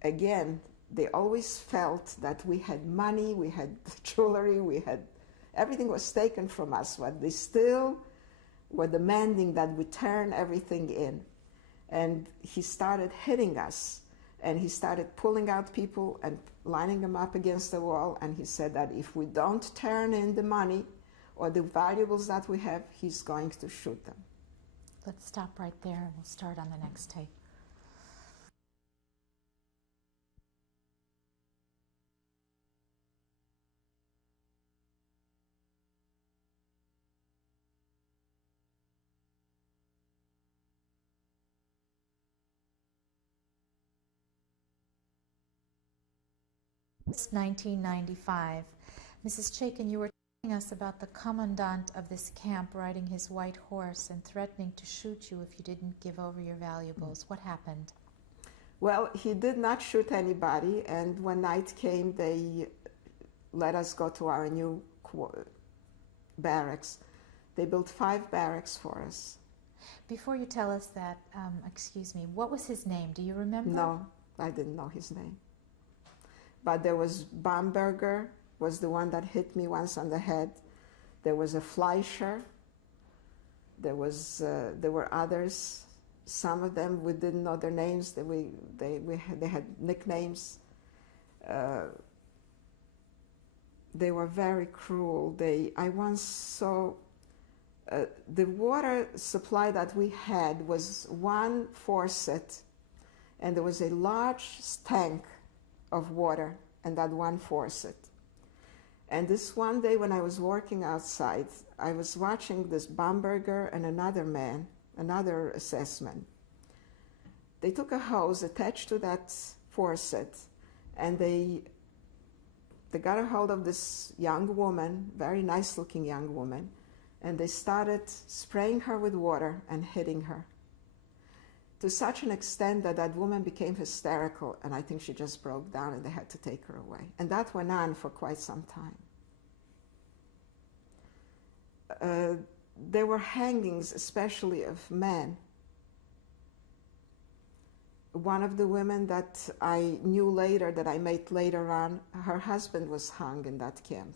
again, they always felt that we had money, we had jewelry, everything was taken from us, but they still were demanding that we turn everything in. And he started hitting us, and he started pulling out people and lining them up against the wall, and he said that if we don't turn in the money or the valuables that we have, he's going to shoot them. Let's stop right there and we'll start on the next tape. It's 1995. Mrs. Chakin, you were telling us about the commandant of this camp riding his white horse and threatening to shoot you if you didn't give over your valuables. What happened? Well, he did not shoot anybody, and when night came, they let us go to our new barracks. They built 5 barracks for us. Before you tell us that, excuse me, what was his name? Do you remember? No, I didn't know his name. But there was Bamberger, was the one that hit me once on the head. There was a Fleischer. There were others. Some of them we didn't know their names. They had nicknames. They were very cruel. I once saw the water supply that we had was 1 faucet, and there was a large tank of water and that 1 faucet. And this one day when I was working outside, I was watching this Bamberger and another man, another assessment. They took a hose attached to that faucet, and they got a hold of this young woman, very nice looking young woman, and they started spraying her with water and hitting her, to such an extent that that woman became hysterical, and I think she just broke down and they had to take her away. And that went on for quite some time. There were hangings, especially of men. One of the women that I knew later, that I met later on, her husband was hung in that camp.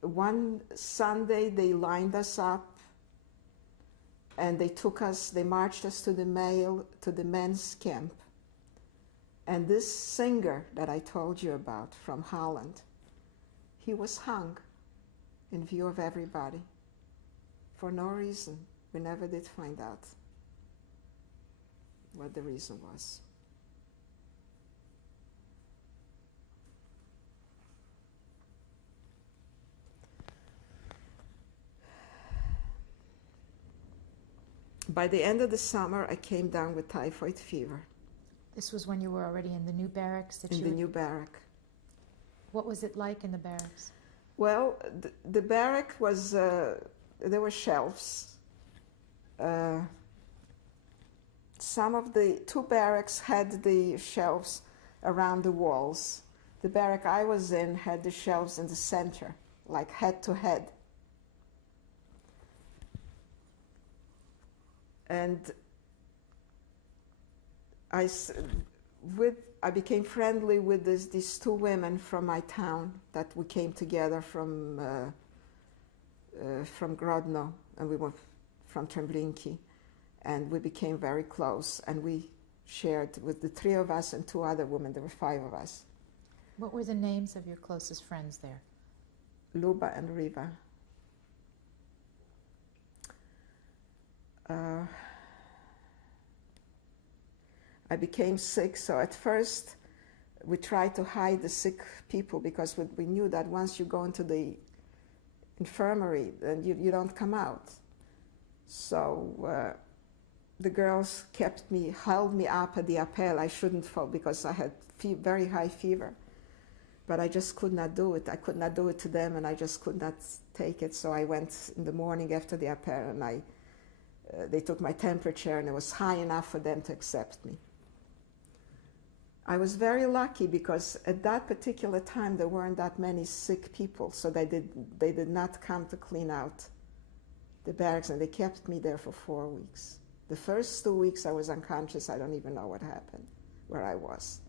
One Sunday they lined us up, and they marched us to the men's camp. And this singer that I told you about from Holland, he was hung in view of everybody for no reason. We never did find out what the reason was. By the end of the summer, I came down with typhoid fever. This was when you were already in the new barracks? In the new barrack. What was it like in the barracks? Well, the barrack was, there were shelves. some of the two barracks had the shelves around the walls. The barrack I was in had the shelves in the center, like head to head. And I became friendly with these two women from my town that we came together from Grodno, and we were from Treblinki, and we became very close, and we shared with the three of us and two other women. There were five of us. What were the names of your closest friends there? Luba and Riva. I became sick, so at first we tried to hide the sick people because we knew that once you go into the infirmary, then you don't come out. So the girls held me up at the appel. I shouldn't fall because I had very high fever. But I just could not do it. I could not do it to them, and I just could not take it. So I went in the morning after the appel, and they took my temperature, and it was high enough for them to accept me. I was very lucky because at that particular time there weren't that many sick people, so they did not come to clean out the barracks, and they kept me there for 4 weeks. The first 2 weeks I was unconscious. I don't even know what happened, where I was.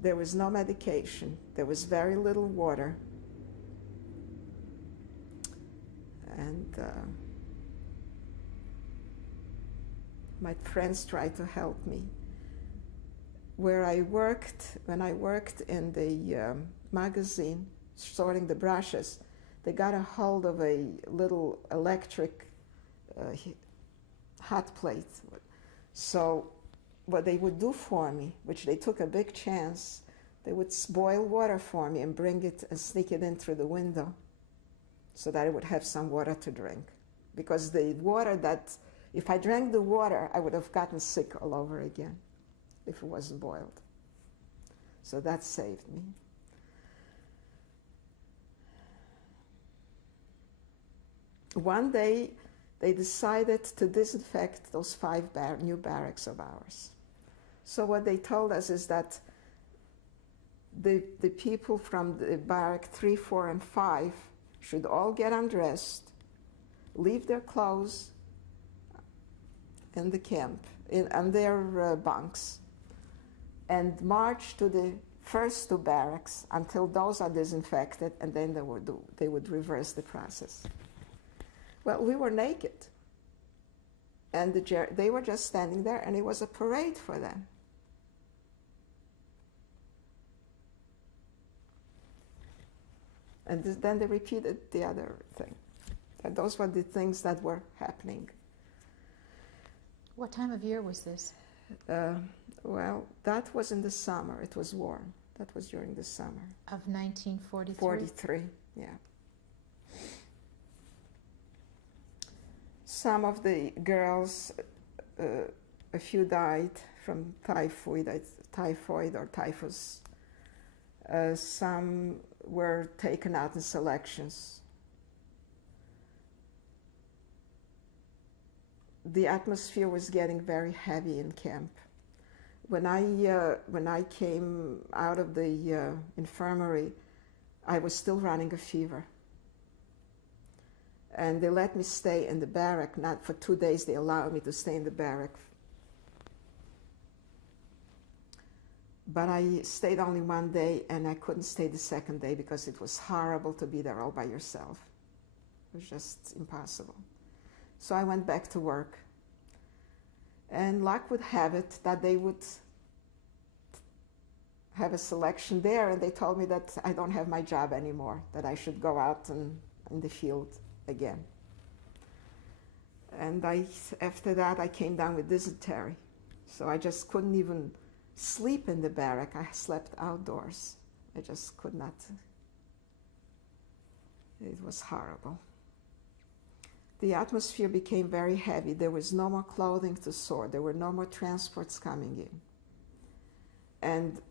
There was no medication. There was very little water. And my friends tried to help me. When I worked in the magazine, sorting the brushes, they got a hold of a little electric hot plate. So what they would do for me, which they took a big chance, they would boil water for me and bring it and sneak it in through the window so that I would have some water to drink. Because the water if I drank the water, I would have gotten sick all over again if it wasn't boiled. So that saved me. One day, they decided to disinfect those 5 new barracks of ours. So what they told us is that the people from the barrack 3, 4, and 5 should all get undressed, leave their clothes in the camp, on their bunks, and march to the first 2 barracks until those are disinfected, and then they would reverse the process. Well, we were naked, and they were just standing there, and it was a parade for them. And then they repeated the other thing. And those were the things that were happening. What time of year was this? Well, that was in the summer. It was warm. That was during the summer. Of 1943? 43, yeah. Some of the girls, a few died from typhoid or typhus. Some were taken out in selections. The atmosphere was getting very heavy in camp. When I came out of the infirmary, I was still running a fever. And they let me stay in the barrack. Not for 2 days, they allowed me to stay in the barrack. But I stayed only 1 day, and I couldn't stay the second day because it was horrible to be there all by yourself. It was just impossible. So I went back to work. And luck would have it that they would have a selection there, and they told me that I don't have my job anymore, that I should go out in the field again. And after that, I came down with dysentery. So I just couldn't even sleep in the barrack. I slept outdoors. I just could not. It was horrible. The atmosphere became very heavy. There was no more clothing to sort. There were no more transports coming in. And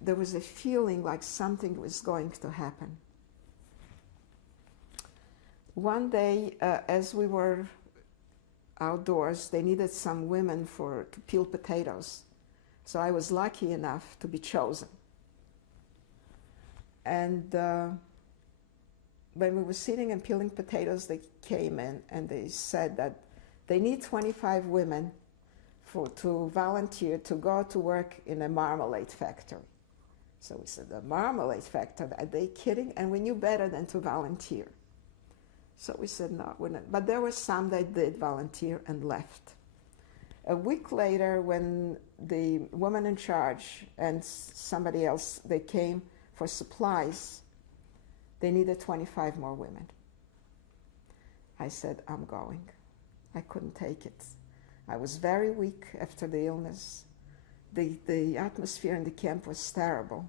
there was a feeling like something was going to happen. One day, as we were outdoors. They needed some women to peel potatoes. So I was lucky enough to be chosen. And when we were sitting and peeling potatoes, they came in and they said that they need 25 women to volunteer to go to work in a marmalade factory. So we said, a marmalade factory? Are they kidding? And we knew better than to volunteer. So we said, no, we're not. But there were some that did volunteer and left. A week later, when the woman in charge and somebody else, they came for supplies, they needed 25 more women. I said, I'm going. I couldn't take it. I was very weak after the illness. The atmosphere in the camp was terrible.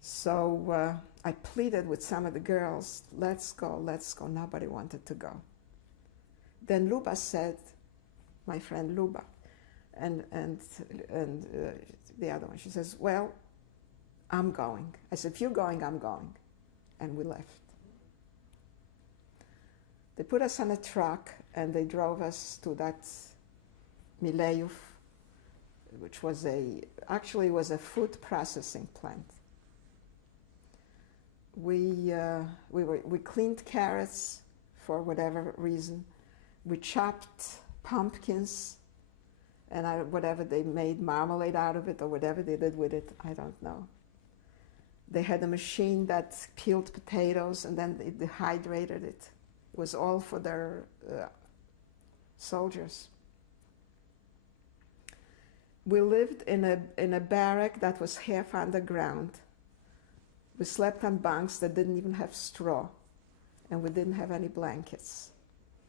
So I pleaded with some of the girls, let's go, let's go. Nobody wanted to go. Then Luba said, my friend Luba, and the other one, she says, well, I'm going. I said, if you're going, I'm going. And we left. They put us on a truck and they drove us to that Mileev, which was actually was a food processing plant. We cleaned carrots for whatever reason. We chopped pumpkins, and whatever they made marmalade out of it or whatever they did with it, I don't know. They had a machine that peeled potatoes and then they dehydrated it. It was all for their soldiers. We lived in a barrack that was half underground. We slept on bunks that didn't even have straw, and we didn't have any blankets.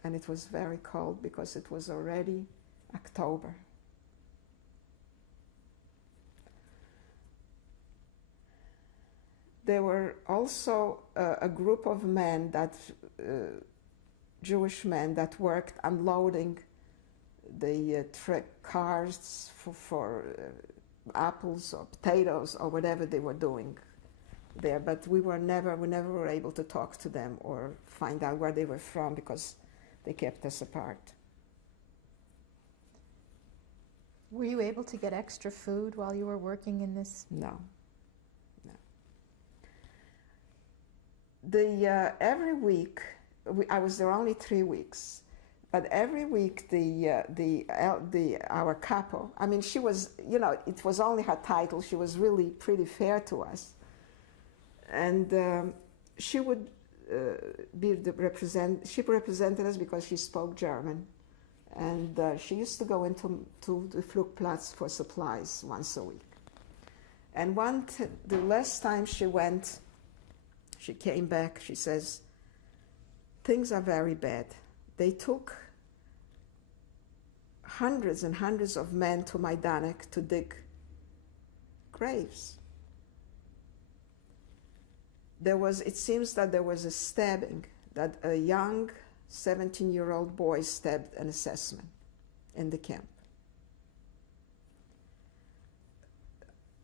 And it was very cold because it was already October. There were also a group of men Jewish men that worked unloading the cars for apples or potatoes or whatever they were doing there. But we never were able to talk to them or find out where they were from because they kept us apart. Were you able to get extra food while you were working in this? No. Every week, I was there only 3 weeks, but every week our capo, I mean, she was, it was only her title. She was really pretty fair to us, and she would she represented us because she spoke German, and she used to go into the Flugplatz for supplies once a week. And the last time she went, she came back, she says, things are very bad. They took hundreds and hundreds of men to Majdanek to dig graves. It seems that there was a stabbing, that a young 17-year-old boy stabbed an assessment in the camp.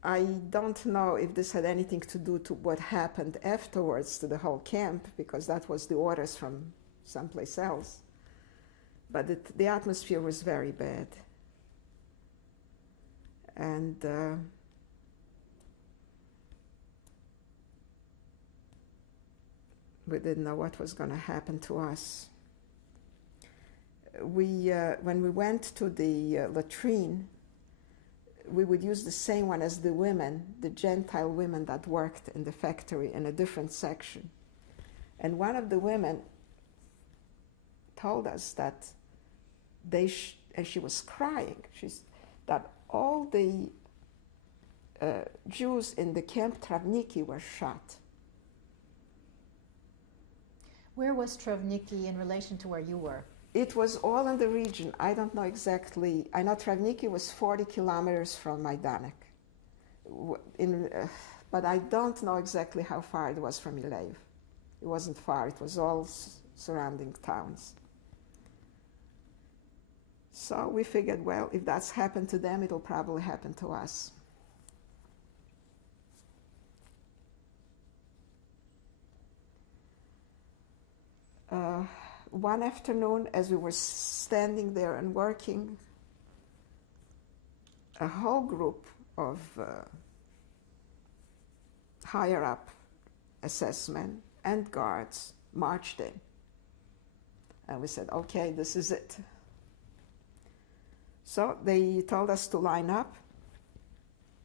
I don't know if this had anything to do to what happened afterwards to the whole camp, because that was the orders from someplace else. But the atmosphere was very bad. And we didn't know what was going to happen to us. When we went to the latrine, we would use the same one as the women, the Gentile women that worked in the factory in a different section. And one of the women told us that and she was crying, that all the Jews in the camp Travniki were shot. Where was Travniki in relation to where you were? It was all in the region. I don't know exactly. I know Travniki was 40 kilometers from Majdanek. But I don't know exactly how far it was from Mileev. It wasn't far. It was all surrounding towns. So we figured, well, if that's happened to them, it'll probably happen to us. one afternoon, as we were standing there and working, a whole group of higher up assessment and guards marched in. And we said, okay, this is it. So they told us to line up.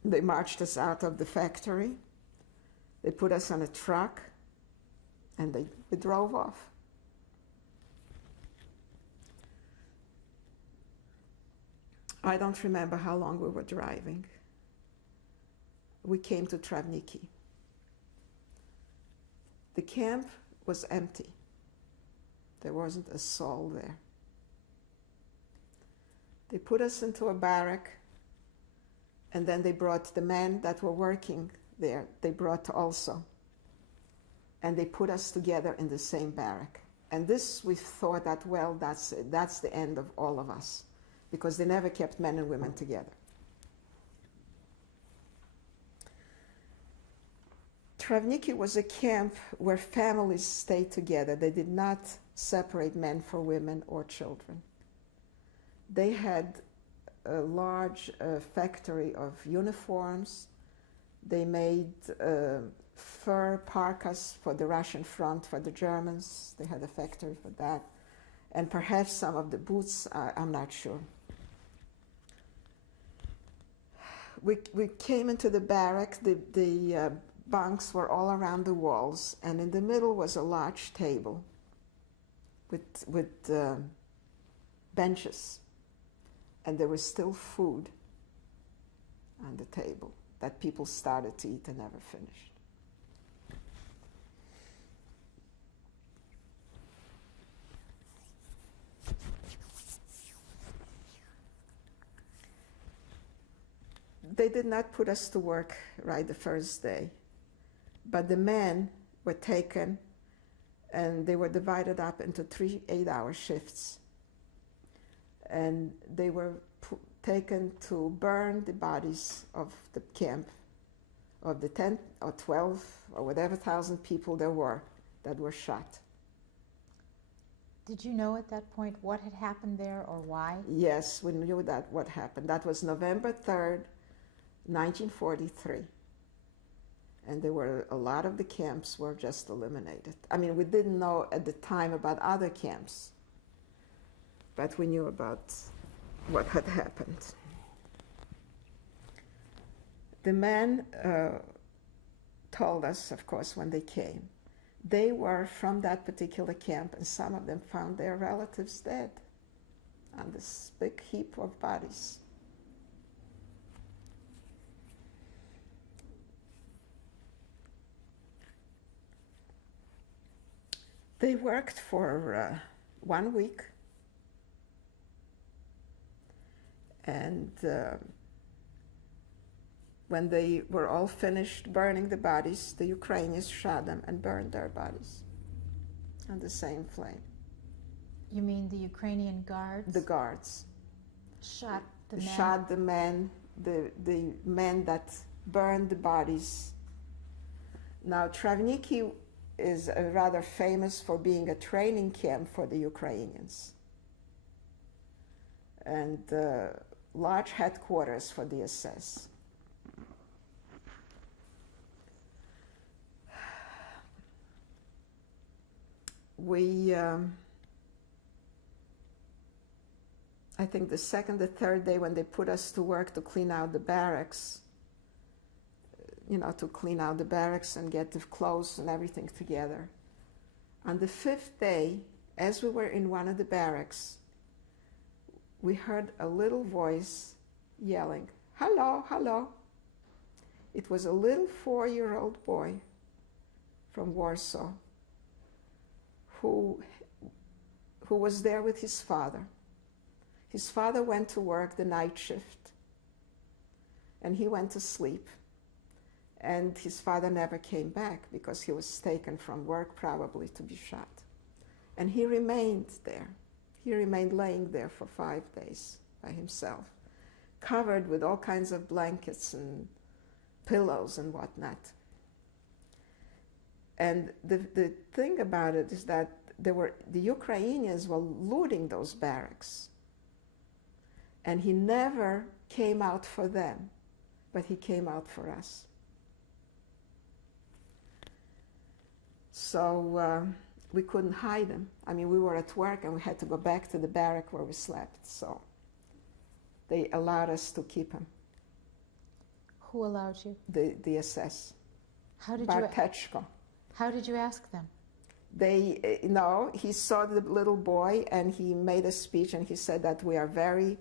They marched us out of the factory. They put us on a truck, and we drove off. I don't remember how long we were driving. We came to Travniki. The camp was empty. There wasn't a soul there. They put us into a barrack, and then they brought the men that were working there, they brought also. And they put us together in the same barrack. And this, we thought that, well, that's it. That's the end of all of us, because they never kept men and women together. Travniki was a camp where families stayed together. They did not separate men from women or children. They had a large factory of uniforms. They made fur parkas for the Russian front, for the Germans. They had a factory for that. And perhaps some of the boots, I'm not sure. We came into the barrack. The bunks were all around the walls, and in the middle was a large table with benches, and there was still food on the table that people started to eat and never finished. They did not put us to work right the first day, but the men were taken and they were divided up into 3 8-hour shifts. And they were taken to burn the bodies of the camp, of the 10 or 12 or whatever thousand people there were that were shot. Did you know at that point what had happened there or why? Yes, we knew that what happened. That was November 3rd, 1943. And there were a lot of the camps were just eliminated. I mean, we didn't know at the time about other camps, but we knew about what had happened. The men told us, of course, when they came, they were from that particular camp, and some of them found their relatives dead on this big heap of bodies. They worked for 1 week, and when they were all finished burning the bodies, the Ukrainians shot them and burned their bodies on the same flame. You mean the Ukrainian guards? The guards Shot the men? shot the men, the men that burned the bodies. Now, Travniki is rather famous for being a training camp for the Ukrainians and large headquarters for the SS. I think the second, the third day when they put us to work to clean out the barracks, to clean out the barracks and get the clothes and everything together. On the 5th day, as we were in one of the barracks, we heard a little voice yelling, "Hello, hello." It was a little 4-year-old boy from Warsaw who was there with his father. His father went to work the night shift, and he went to sleep. And his father never came back because he was taken from work probably to be shot. And he remained there. He remained laying there for 5 days by himself, covered with all kinds of blankets and pillows and whatnot. And the thing about it is that the Ukrainians were looting those barracks. And he never came out for them, but he came out for us. So we couldn't hide him. I mean, we were at work and we had to go back to the barrack where we slept. So they allowed us to keep him. Who allowed you? The SS. How did Bartechko. How did you ask them? They, no, he saw the little boy and he made a speech and he said that we are very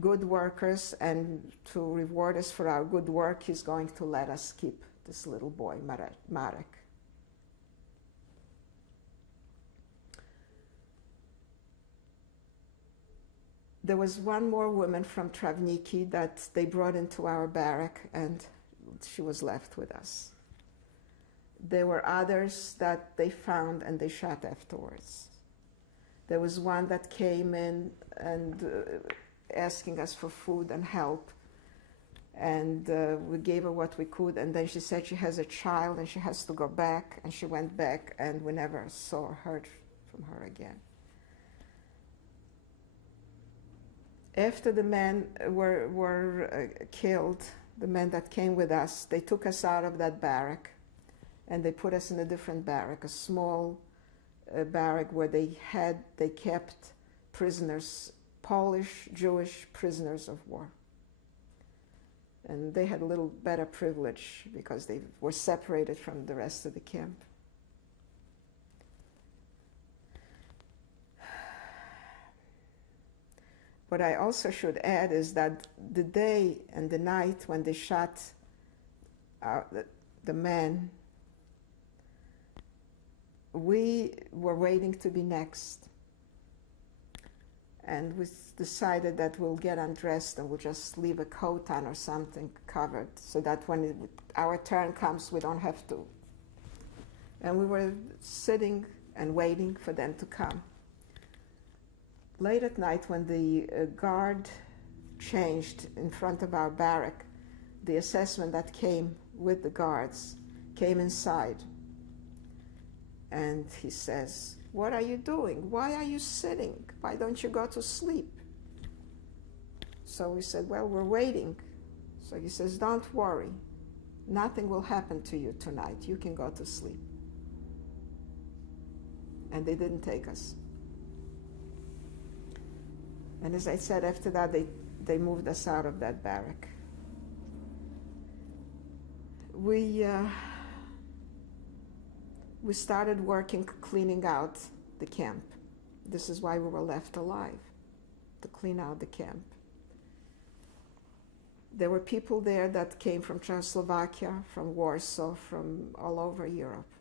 good workers, and to reward us for our good work, he's going to let us keep this little boy, Marek. There was one more woman from Travniki that they brought into our barrack, and she was left with us. There were others that they found and they shot afterwards. There was one that came in and asking us for food and help, and we gave her what we could, and then she said she has a child and she has to go back, and she went back and we never saw or heard from her again. After the men were killed, the men that came with us, they took us out of that barrack and they put us in a different barrack, a small barrack where they kept prisoners, Polish, Jewish prisoners of war. And they had a little better privilege because they were separated from the rest of the camp. What I also should add is that the day and the night when they shot the men, we were waiting to be next. And we decided that we'll get undressed and we'll just leave a coat on or something covered so that when our turn comes, we don't have to. And we were sitting and waiting for them to come. Late at night, when the guard changed in front of our barrack, the assessment that came with the guards came inside. And he says, "What are you doing? Why are you sitting? Why don't you go to sleep?" So we said, "Well, we're waiting." So he says, "Don't worry. Nothing will happen to you tonight. You can go to sleep." And they didn't take us. And as I said, after that, they moved us out of that barrack. We started working, cleaning out the camp. This is why we were left alive, to clean out the camp. There were people there that came from Czechoslovakia, from Warsaw, from all over Europe.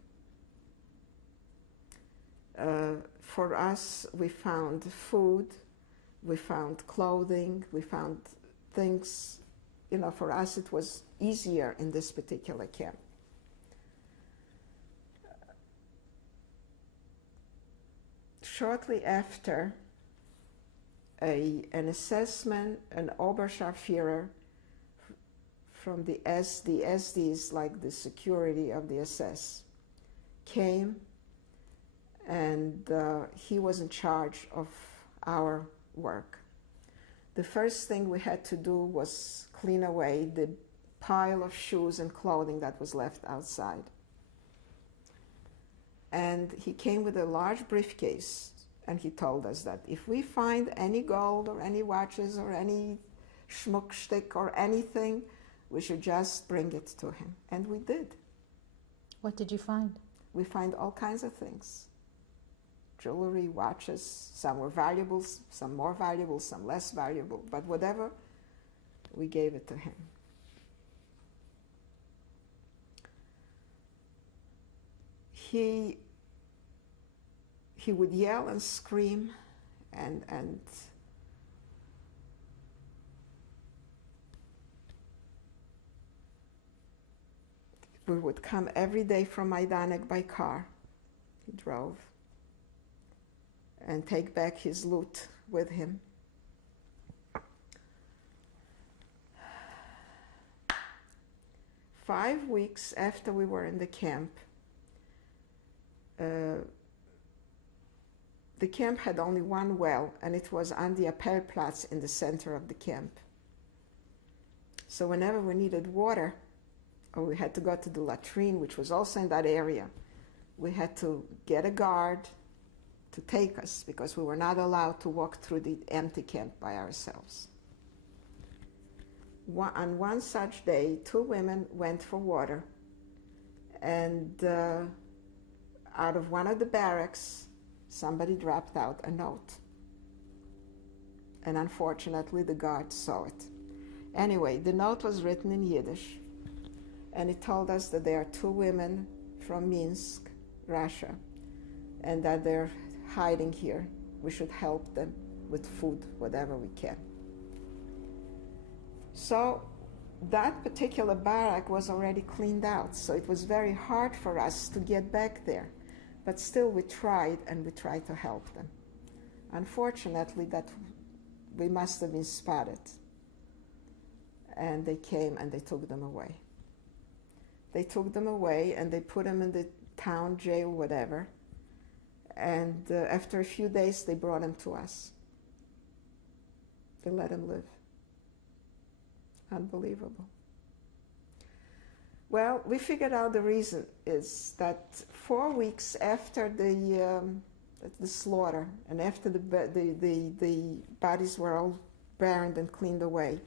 For us, we found food, we found clothing, we found things. You know, for us it was easier in this particular camp. Shortly after, an assessment, an Oberscharführer from the SD is like the security of the SS, came, and he was in charge of our work. The first thing we had to do was clean away the pile of shoes and clothing that was left outside. And he came with a large briefcase, and he told us that if we find any gold or any watches or any schmuckstück or anything, we should just bring it to him. And we did. What did you find? We find all kinds of things. Jewelry, watches, some were valuable, some more valuable, some less valuable, but whatever, we gave it to him. He would yell and scream, and we would come every day from Majdanek by car. He drove, and take back his loot with him. Five weeks after we were in the camp, the camp had only one well, and it was on the Appellplatz in the center of the camp. So whenever we needed water, or we had to go to the latrine, which was also in that area, we had to get a guard to take us, because we were not allowed to walk through the empty camp by ourselves. On one such day, 2 women went for water, and out of one of the barracks, somebody dropped out a note. And unfortunately, the guard saw it. Anyway, the note was written in Yiddish, and it told us that there are 2 women from Minsk, Russia, and that they're hiding here. We should help them with food, whatever we can. So that particular barrack was already cleaned out, so it was very hard for us to get back there. But still we tried, and we tried to help them. Unfortunately, that we must have been spotted. And they came and they took them away. They took them away and they put them in the town jail, whatever. And after a few days, they brought them to us. They let them live. Unbelievable. Well, we figured out the reason is that 4 weeks after the slaughter, and after the bodies were all burned and cleaned away,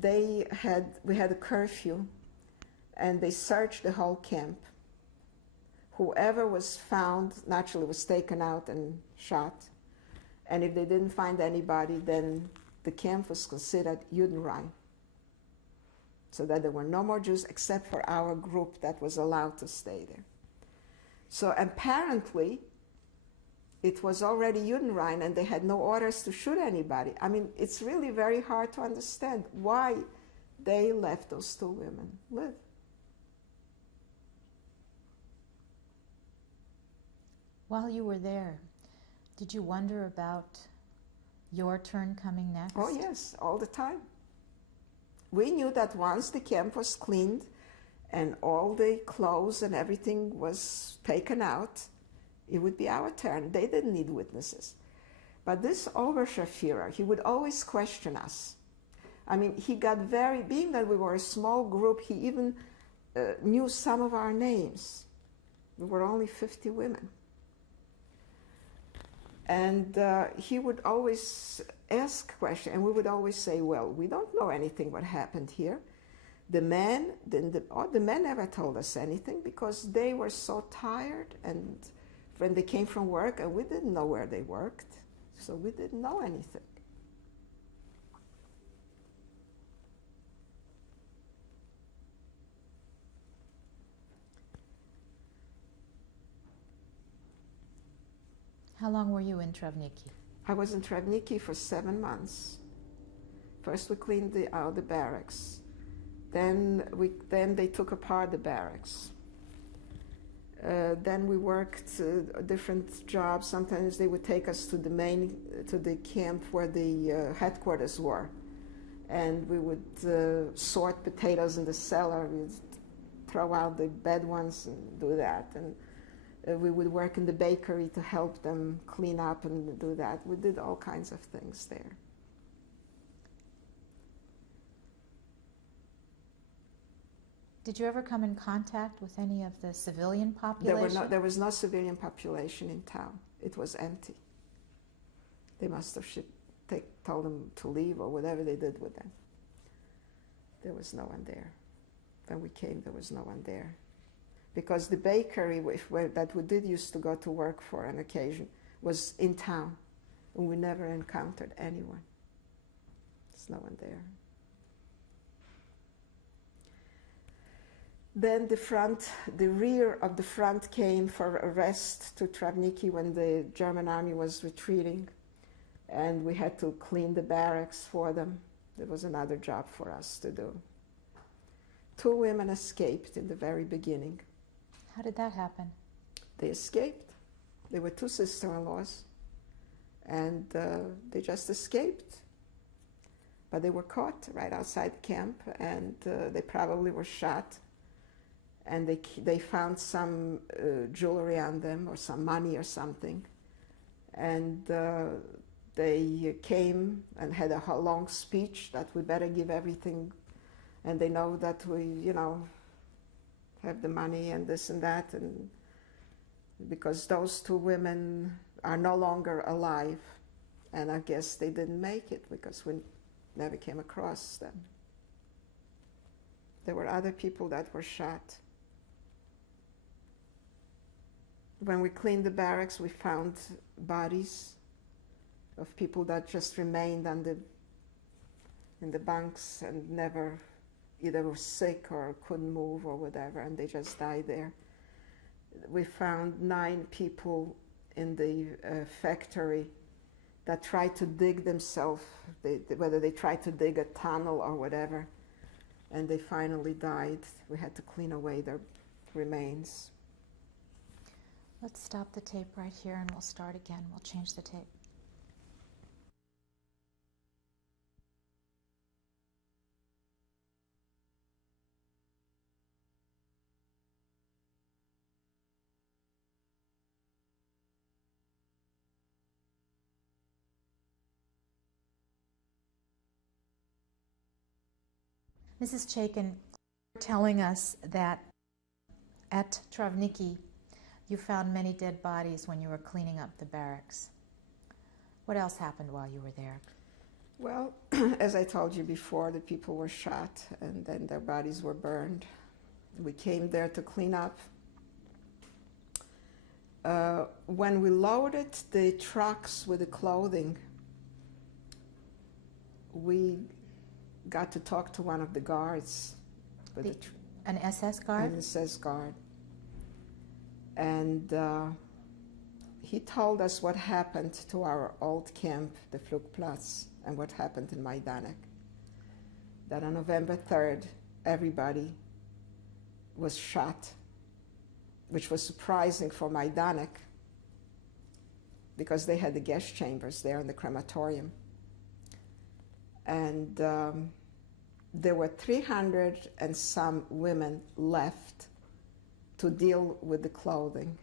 we had a curfew, and they searched the whole camp. Whoever was found naturally was taken out and shot, and if they didn't find anybody, then the camp was considered Judenrein, so that there were no more Jews except for our group that was allowed to stay there. So apparently, it was already Judenrein, and they had no orders to shoot anybody. I mean, it's really very hard to understand why they left those 2 women live. While you were there, did you wonder about your turn coming next? Oh yes, all the time. We knew that once the camp was cleaned and all the clothes and everything was taken out, it would be our turn. They didn't need witnesses. But this Oberscharführer, he would always question us. I mean, he got being that we were a small group, he even knew some of our names. We were only 50 women. And he would always ask questions, and we would always say, well, we don't know anything what happened here. The men never told us anything, because they were so tired, and when they came from work, and we didn't know where they worked, so we didn't know anything. How long were you in Travniki? I was in Travniki for 7 months. First we cleaned out the barracks. Then they took apart the barracks. Then we worked different jobs. Sometimes they would take us to the camp where the headquarters were, and we would sort potatoes in the cellar. We'd throw out the bad ones and do that. And we would work in the bakery to help them clean up and do that. We did all kinds of things there. Did you ever come in contact with any of the civilian population? There was no civilian population in town. It was empty. They must have told them to leave or whatever they did with them. There was no one there. When we came, there was no one there. Because the bakery that we did used to go to work for on occasion was in town, and we never encountered anyone. There's no one there. Then the rear of the front came for a rest to Travniki when the German army was retreating, and we had to clean the barracks for them. There was another job for us to do. 2 women escaped in the very beginning. How did that happen? They escaped. They were 2 sister-in-laws, and they just escaped. But they were caught right outside the camp, and they probably were shot. And they found some jewelry on them, or some money or something, And they came and had a long speech that we better give everything, and they know that we, you know, have the money and this and that, and because those two women are no longer alive, and I guess they didn't make it because we never came across them. There were other people that were shot. When we cleaned the barracks, we found bodies of people that just remained in the bunks and never either were sick or couldn't move or whatever, and they just died there. We found 9 people in the factory that tried to dig themselves, whether they tried to dig a tunnel or whatever, and they finally died. We had to clean away their remains. Let's stop the tape right here and we'll start again. We'll change the tape. Mrs. Chakin, telling us that at Travniki you found many dead bodies when you were cleaning up the barracks. What else happened while you were there? Well, as I told you before, the people were shot and then their bodies were burned. We came there to clean up. When we loaded the trucks with the clothing, we got to talk to one of the guards. An SS guard? An SS guard. And he told us what happened to our old camp, the Flugplatz, and what happened in Majdanek. That on November 3rd, everybody was shot, which was surprising for Majdanek because they had the gas chambers there in the crematorium. And there were 300 and some women left to deal with the clothing.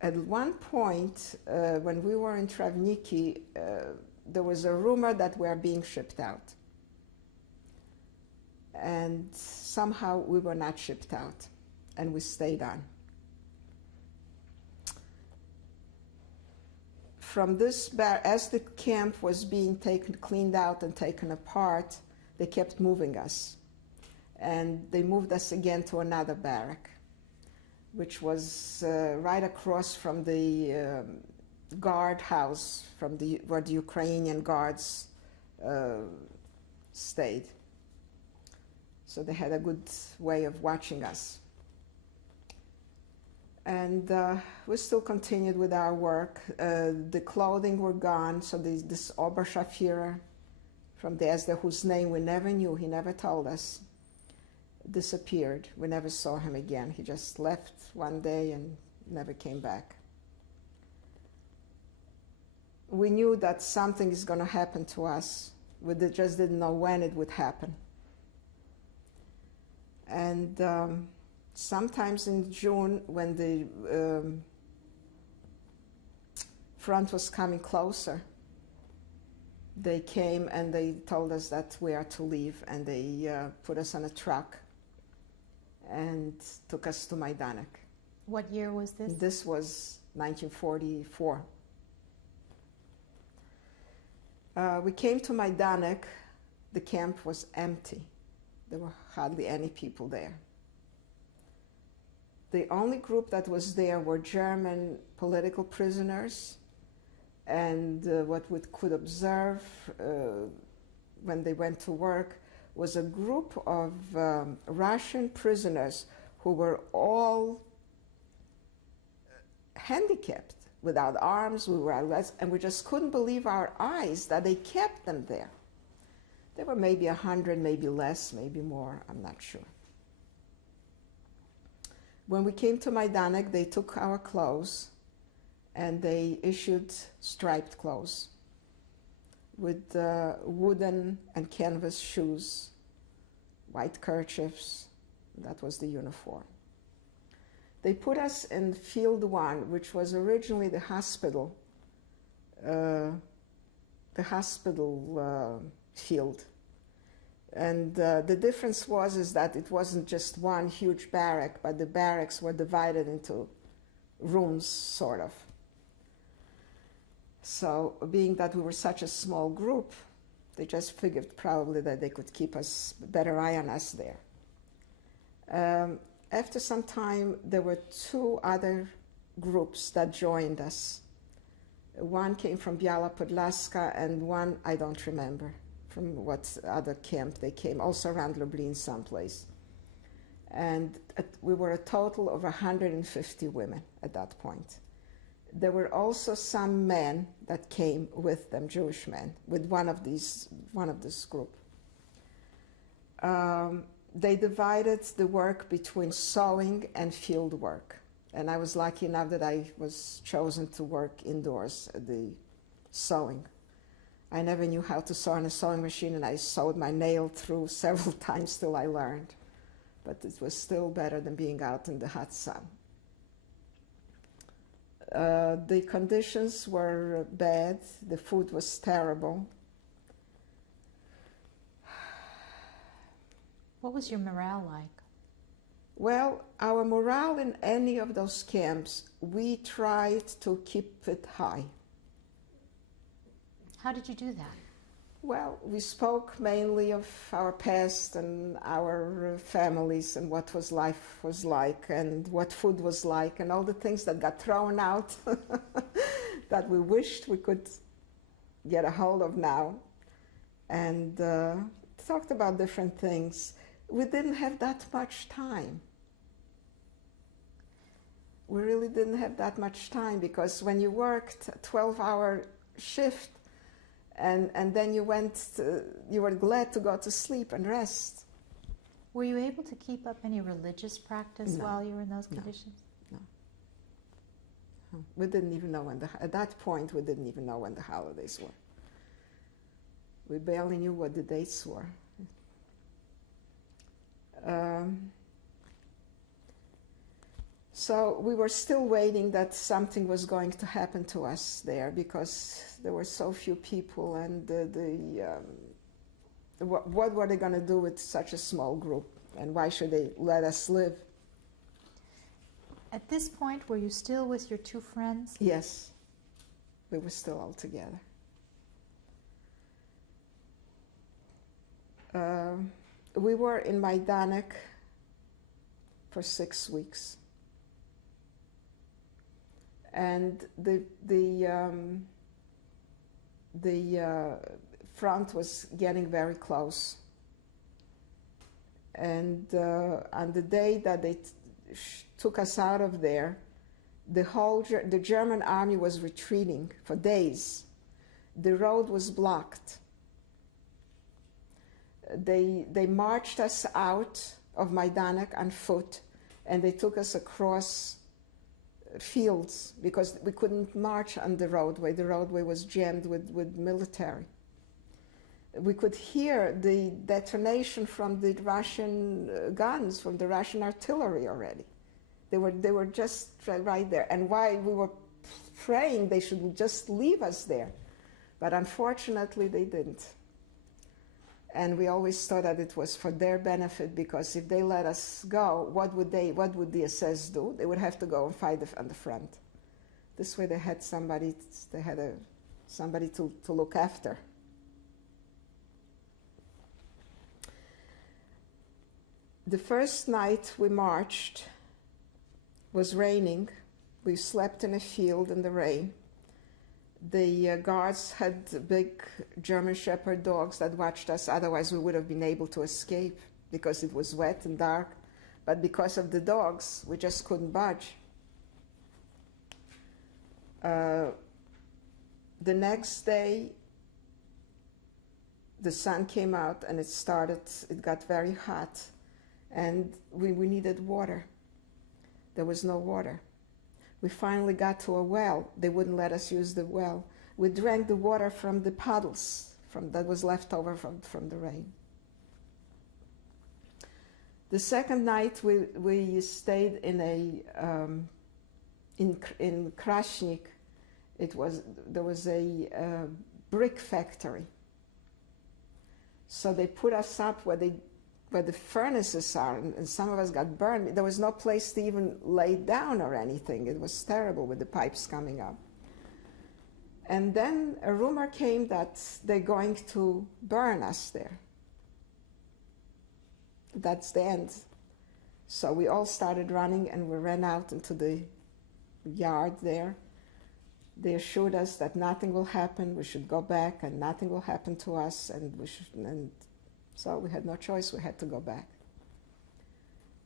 At one point, when we were in Travniki, there was a rumor that we were being shipped out. And somehow we were not shipped out, and we stayed on. From this as the camp was being cleaned out and taken apart, they kept moving us. And they moved us again to another barrack, which was right across from the guard house where the Ukrainian guards stayed. So they had a good way of watching us. And we still continued with our work. The clothing were gone, so this Oberscharführer from the ESDA, whose name we never knew, he never told us, disappeared. We never saw him again. He just left one day and never came back. We knew that something is going to happen to us. We just didn't know when it would happen. And sometimes in June, when the front was coming closer, they came and they told us that we are to leave, and they put us on a truck and took us to Majdanek. What year was this? This was 1944. We came to Majdanek. The camp was empty. There were hardly any people there. The only group that was there were German political prisoners, and what we could observe when they went to work was a group of Russian prisoners who were all handicapped, without arms, and we just couldn't believe our eyes that they kept them there. There were maybe 100, maybe less, maybe more, I'm not sure. When we came to Majdanek, they took our clothes and they issued striped clothes with wooden and canvas shoes, white kerchiefs, That was the uniform. They put us in Field 1, which was originally the hospital field. And the difference is that it wasn't just one huge barrack, but the barracks were divided into rooms, sort of. So, being that we were such a small group, they just figured probably that they could keep us, better eye on us there. After some time, there were two other groups that joined us. One came from Biała Podlaska, and one, I don't remember from what other camp they came, also around Lublin someplace. And we were a total of 150 women at that point. There were also some men that came with them, Jewish men, with one of this group. They divided the work between sewing and field work. And I was lucky enough that I was chosen to work indoors at the sewing. I never knew how to sew on a sewing machine, and I sewed my nail through several times till I learned. But it was still better than being out in the hot sun. The conditions were bad. The food was terrible. What was your morale like? Well, our morale in any of those camps, we tried to keep it high. How did you do that? Well, we spoke mainly of our past and our families and what life was like and what food was like and all the things that got thrown out that we wished we could get a hold of now. And talked about different things. We didn't have that much time. We really didn't have that much time, because when you worked a 12-hour shift, and then you were glad to go to sleep and rest. Were you able to keep up any religious practice while you were in those conditions? No. We didn't even know at that point, we didn't even know when the holidays were. We barely knew what the dates were. So we were still waiting that something was going to happen to us there, because there were so few people, and what were they going to do with such a small group, and why should they let us live? At this point, were you still with your two friends? Yes, we were still all together. We were in Majdanek for 6 weeks. And the front was getting very close. And on the day that they took us out of there, the German army was retreating for days. The road was blocked. They marched us out of Majdanek on foot, and they took us across fields, because we couldn't march on the roadway. The roadway was jammed with military. We could hear the detonation from the Russian guns, from the Russian artillery already. They were just right there. And while we were praying they should just leave us there, but unfortunately they didn't. And we always thought that it was for their benefit, because if they let us go, what would the SS do? They would have to go and fight on the front. This way they had somebody to look after. The first night we marched was raining. We slept in a field in the rain. The guards had big German Shepherd dogs that watched us. Otherwise, we would have been able to escape, because it was wet and dark. But because of the dogs, we just couldn't budge. The next day, the sun came out and it got very hot. And we needed water. There was no water. We finally got to a well. They wouldn't let us use the well. We drank the water from the puddles that was left over from the rain. The second night we stayed in in Krasnik. There was a brick factory. So they put us up where the furnaces are, and some of us got burned. There was no place to even lay down or anything. It was terrible with the pipes coming up. And then a rumor came that they're going to burn us there. That's the end. So we all started running, and we ran out into the yard there. They assured us that nothing will happen, we should go back, and nothing will happen to us, and so we had no choice, we had to go back.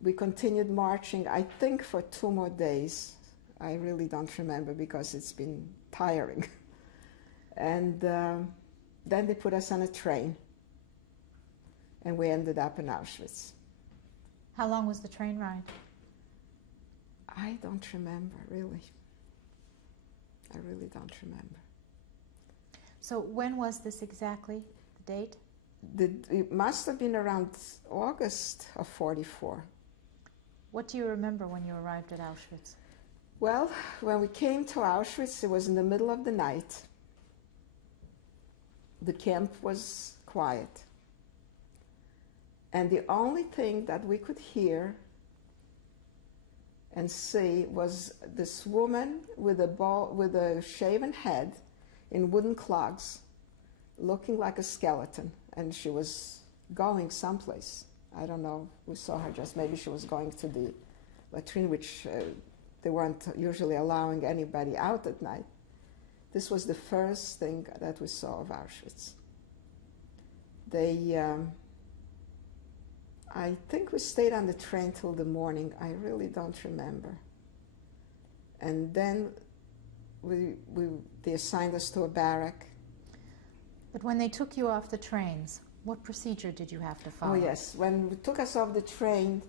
We continued marching, I think for 2 more days. I really don't remember because it's been tiring. And then they put us on a train, and we ended up in Auschwitz. How long was the train ride? I don't remember, really. I really don't remember. So when was this exactly, the date? It must have been around August of 44. What do you remember when you arrived at Auschwitz? Well, when we came to Auschwitz, it was in the middle of the night. The camp was quiet. And the only thing that we could hear and see was this woman with a shaven head in wooden clogs, looking like a skeleton, and she was going someplace. I don't know, we saw her just, maybe she was going to the latrine, which they weren't usually allowing anybody out at night. This was the first thing that we saw of Auschwitz. I think we stayed on the train till the morning. I really don't remember. And then they assigned us to a barrack. But when they took you off the trains, what procedure did you have to follow? Oh yes, when they took us off the train,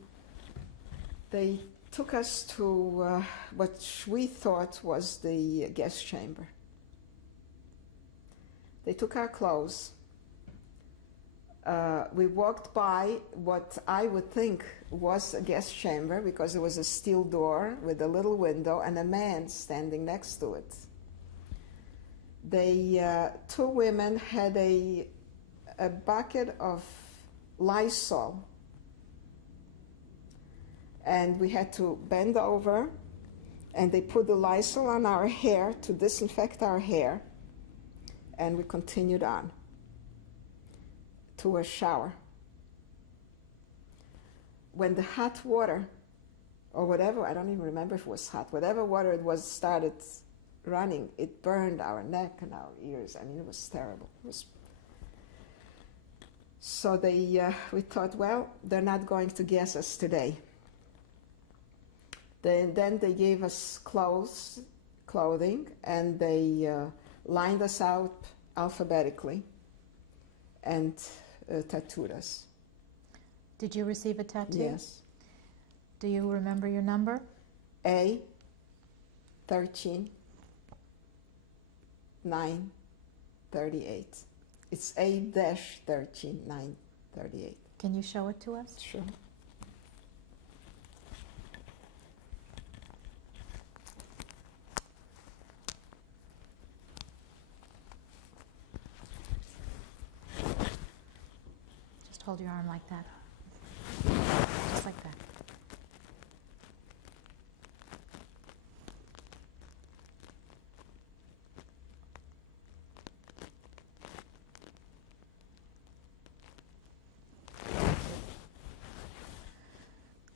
they took us to what we thought was the gas chamber. They took our clothes. We walked by what I would think was a gas chamber because there was a steel door with a little window and a man standing next to it. Two women had a bucket of Lysol, and we had to bend over, and they put the Lysol on our hair to disinfect our hair, and we continued on to a shower. When the hot water, or whatever, I don't even remember if it was hot, whatever water it was started running, it burned our neck and our ears. I mean, it was terrible. So we thought, well, they're not going to gas us today. Then they gave us clothing, and they lined us out alphabetically and tattooed us. Did you receive a tattoo? Yes. Do you remember your number? A 13 938. It's A-13 938. Can you show it to us? Sure. Just hold your arm like that. Just like that.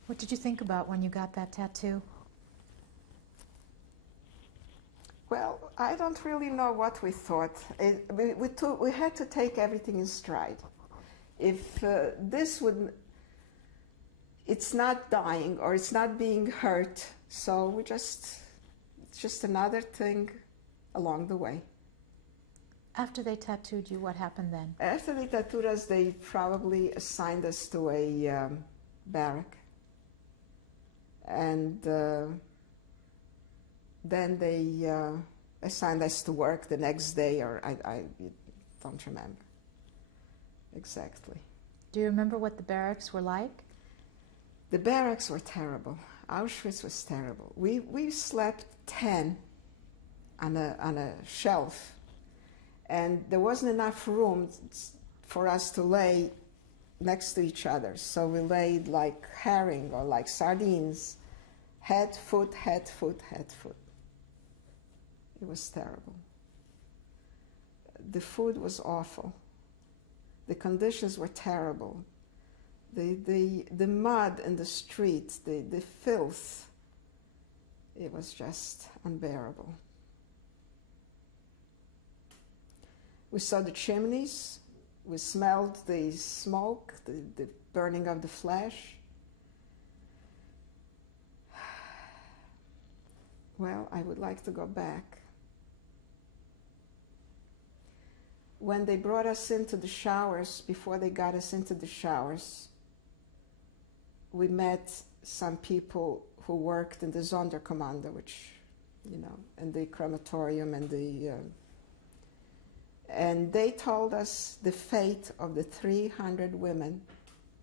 What did you think about when you got that tattoo? Well, I don't really know what we thought. We had to take everything in stride. If it's not dying or it's not being hurt, so it's just another thing along the way. After they tattooed you, what happened then? After they tattooed us, they probably assigned us to a barrack. And then they assigned us to work the next day, or I don't remember exactly. Do you remember what the barracks were like? The barracks were terrible. Auschwitz was terrible. We slept 10 on a shelf, and there wasn't enough room for us to lay next to each other. So we laid like herring or like sardines, head, foot, head, foot, head, foot. It was terrible. The food was awful. The conditions were terrible. The mud in the streets, the filth, it was just unbearable. We saw the chimneys. We smelled the smoke, the burning of the flesh. Well, I would like to go back. When they brought us into the showers, before they got us into the showers, we met some people who worked in the Sonderkommando, which, you know, in the crematorium and and they told us the fate of the 300 women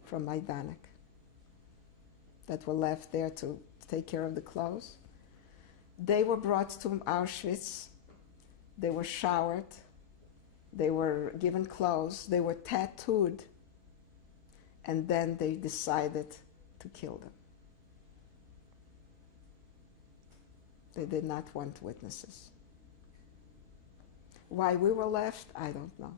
from Majdanek that were left there to take care of the clothes. They were brought to Auschwitz. They were showered. They were given clothes. They were tattooed. And then they decided to kill them. They did not want witnesses. Why we were left, I don't know.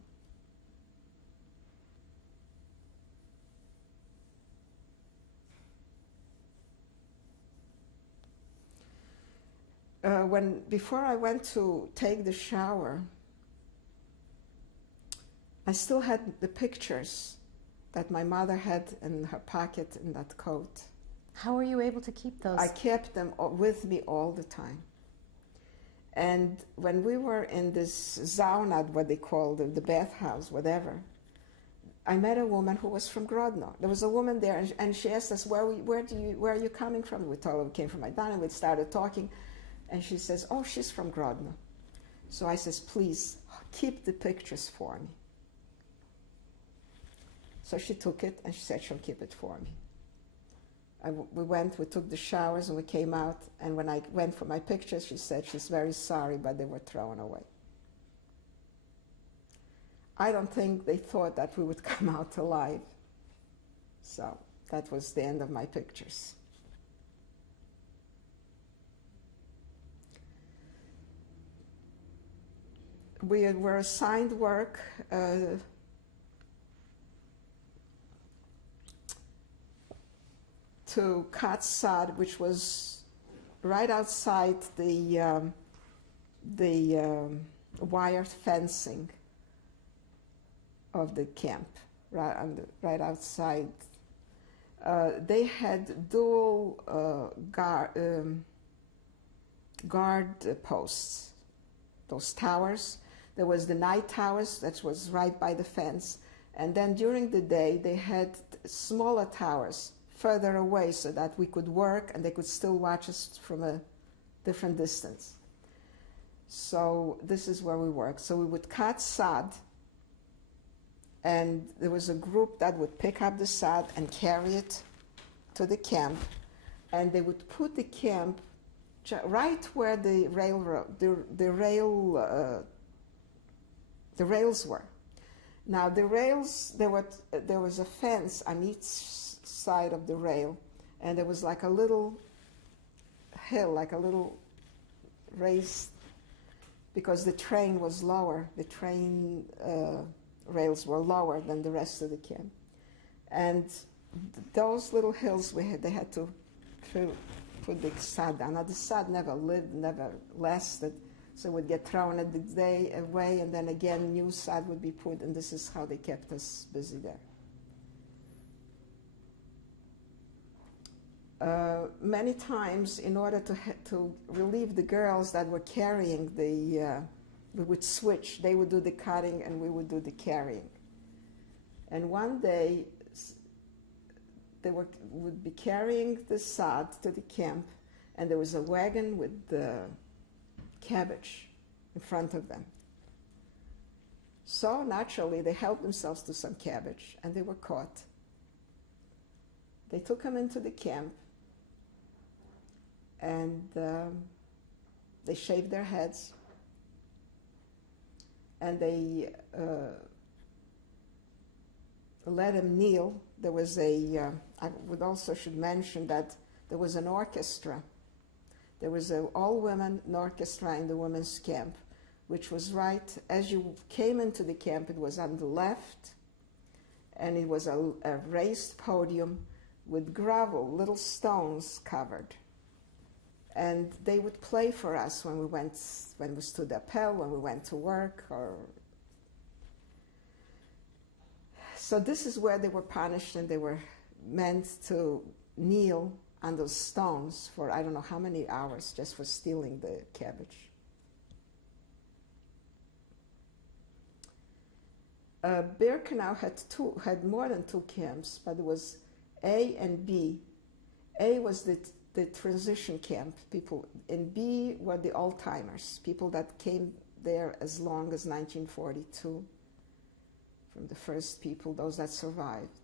Before I went to take the shower, I still had the pictures that my mother had in her pocket in that coat. How were you able to keep those? I kept them with me all the time. And when we were in this sauna, what they call the bathhouse, whatever, I met a woman who was from Grodno. There was a woman there, and she asked us, where are you coming from? We told her we came from Majdanek. We started talking, and she says, oh, she's from Grodno. So I says, please, keep the pictures for me. So she took it, and she said she'll keep it for me. We took the showers, and we came out, and when I went for my pictures, she said she's very sorry, but they were thrown away. I don't think they thought that we would come out alive. So that was the end of my pictures. We were assigned work to cut sod, which was right outside the wire fencing of the camp, right outside. They had dual guard posts, those towers. There was the night towers that was right by the fence, and then during the day they had smaller towers further away so that we could work and they could still watch us from a different distance. So this is where we worked. So we would cut sod, and there was a group that would pick up the sod and carry it to the camp, and they would put the camp right where the rails were. Now the rails, there was a fence on each side of the rail, and there was like a little hill, like a little raised, because the train was lower. The train rails were lower than the rest of the camp, and those little hills they had to put the sod down. Now the sod never lasted, so it would get thrown at the day away, and then again new sod would be put, and this is how they kept us busy there. Many times, in order to relieve the girls that were carrying we would switch. They would do the cutting and we would do the carrying. And one day, they would be carrying the sod to the camp, and there was a wagon with the cabbage in front of them. So naturally, they helped themselves to some cabbage, and they were caught. They took them into the camp, and they shaved their heads, and they let them kneel. There was I would also should mention that there was an orchestra. There was an all-women orchestra in the women's camp, which was right as you came into the camp. It was on the left, and it was a raised podium with gravel, little stones covered. And they would play for us when we stood appel, when we went to work, or so this is where they were punished, and they were meant to kneel on those stones for I don't know how many hours just for stealing the cabbage. Birkenau had more than two camps, but it was A and B. A was the transition camp people, and B were the old-timers, people that came there as long as 1942, from the first people, those that survived.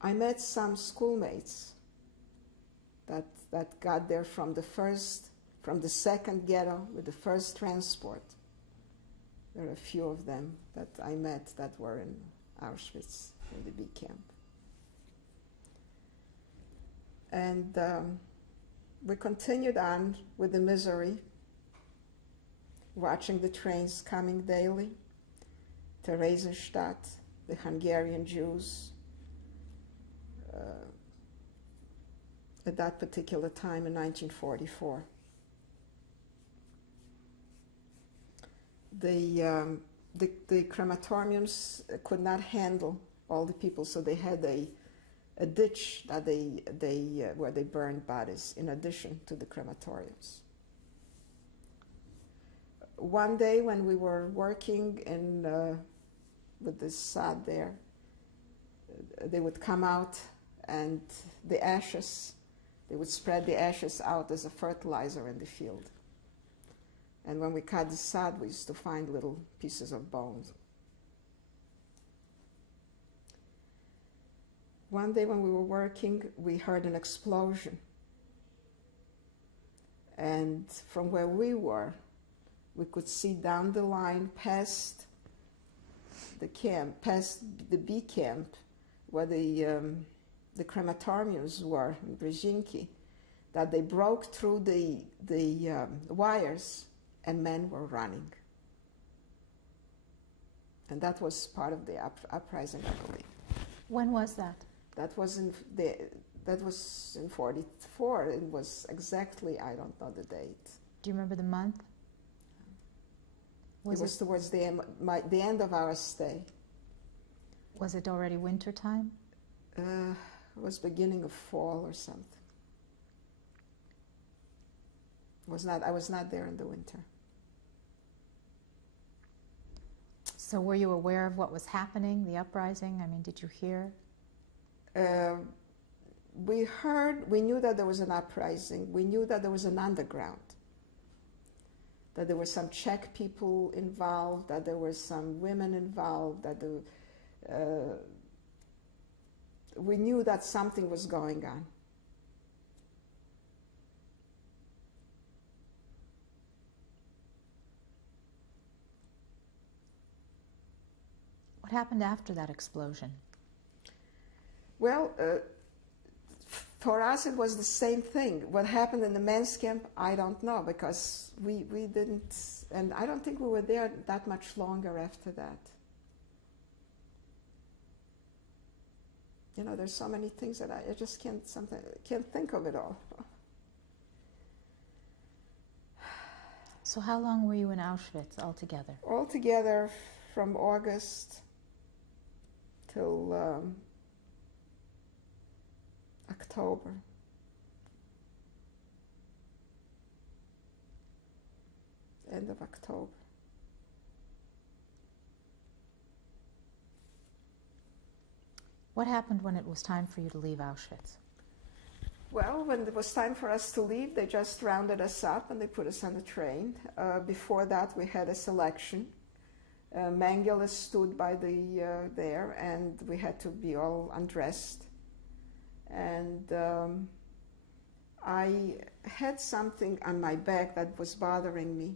I met some schoolmates that got there from the second ghetto with the first transport. There are a few of them that I met that were in Auschwitz, in the B camp. And we continued on with the misery, watching the trains coming daily, Theresienstadt, the Hungarian Jews, at that particular time in 1944. The crematoriums could not handle all the people, so they had a ditch that where they burned bodies in addition to the crematoriums. One day when we were working with the sod there, they would come out and the ashes, they would spread the ashes out as a fertilizer in the field. And when we cut the sod, we used to find little pieces of bones. One day when we were working, we heard an explosion. And from where we were, we could see down the line past the camp, past the B camp, where the crematoriums were in Brzezinki, that they broke through the wires and men were running. And that was part of the uprising, I believe. When was that? That was in 44. It was exactly, I don't know the date. Do you remember the month? It was towards the end of our stay. Was it already winter time? It was beginning of fall or something. I was not there in the winter. So were you aware of what was happening, the uprising? I mean, did you hear? We knew that there was an uprising. We knew that there was an underground, that there were some Czech people involved, that there were some women involved, that we knew that something was going on. What happened after that explosion? Well, for us it was the same thing. What happened in the men's camp, I don't know, because we didn't, and I don't think we were there that much longer after that. You know, there's so many things that I just can't think of it all. So how long were you in Auschwitz altogether? Altogether from August till October. End of October. What happened when it was time for you to leave Auschwitz? Well, when it was time for us to leave, they just rounded us up and they put us on a train. Before that, we had a selection. Mengele stood by there, and we had to be all undressed. And I had something on my back that was bothering me.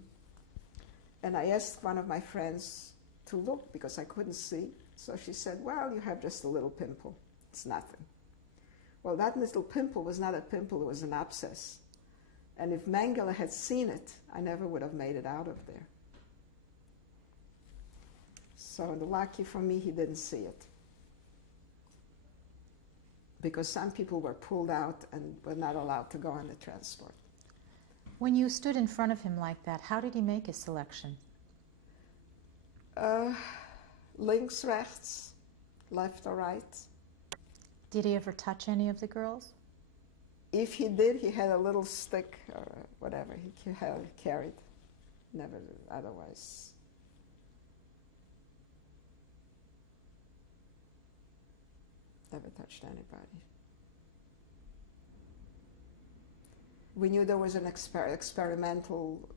And I asked one of my friends to look because I couldn't see. So she said, well, you have just a little pimple. It's nothing. Well, that little pimple was not a pimple, it was an abscess. And if Mengele had seen it, I never would have made it out of there. So lucky for me, he didn't see it. Because some people were pulled out and were not allowed to go on the transport. When you stood in front of him like that, how did he make his selection? Links, rechts, left or right. Did he ever touch any of the girls? If he did, he had a little stick or whatever he carried. Never otherwise. Never touched anybody. We knew there was an experimental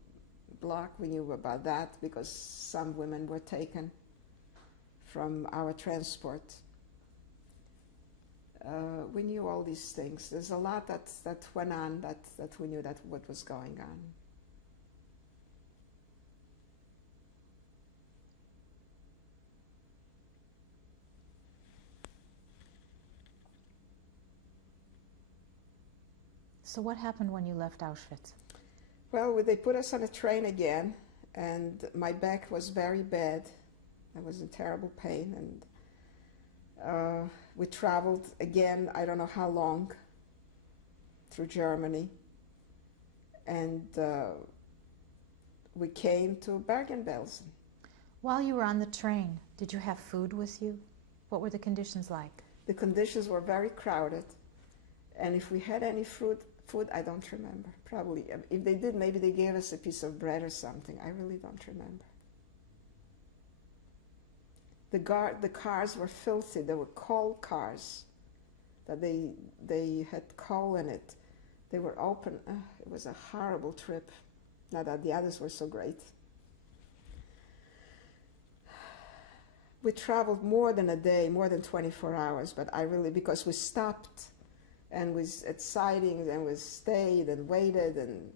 block. We knew about that because some women were taken from our transport. We knew all these things. There's a lot that went on that we knew that what was going on. So what happened when you left Auschwitz? Well, they put us on a train again, and my back was very bad. I was in terrible pain, and we traveled again, I don't know how long, through Germany, and we came to Bergen-Belsen. While you were on the train, did you have food with you? What were the conditions like? The conditions were very crowded, and if we had any food, I don't remember. Probably, if they did, maybe they gave us a piece of bread or something. I really don't remember. The cars were filthy. They were coal cars that they had coal in it. They were open. It was a horrible trip. Not that the others were so great. We traveled more than a day, more than 24 hours, but because we stopped and was at sidings and we stayed and waited and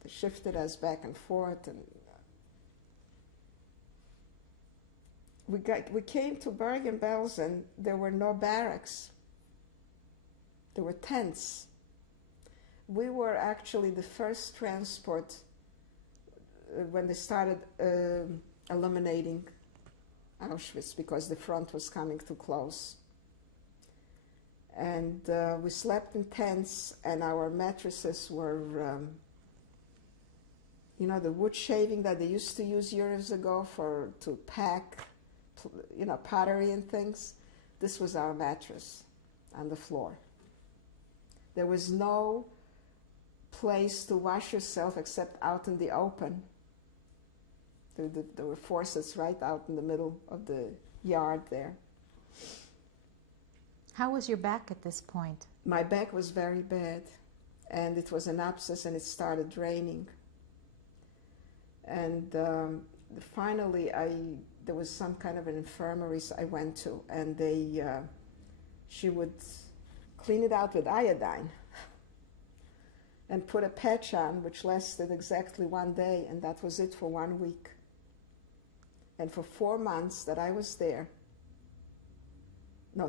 they shifted us back and forth, and we came to Bergen-Belsen. There were no barracks. There were tents. We were actually the first transport when they started eliminating Auschwitz because the front was coming too close. And we slept in tents, and our mattresses were, the wood shaving that they used to use years ago to pack, pottery and things. This was our mattress on the floor. There was no place to wash yourself except out in the open. There were forces right out in the middle of the yard there. How was your back at this point? My back was very bad, and it was an abscess, and it started draining. And finally, there was some kind of an infirmary I went to, and she would clean it out with iodine and put a patch on, which lasted exactly 1 day, and that was it for 1 week. And for 4 months that I was there,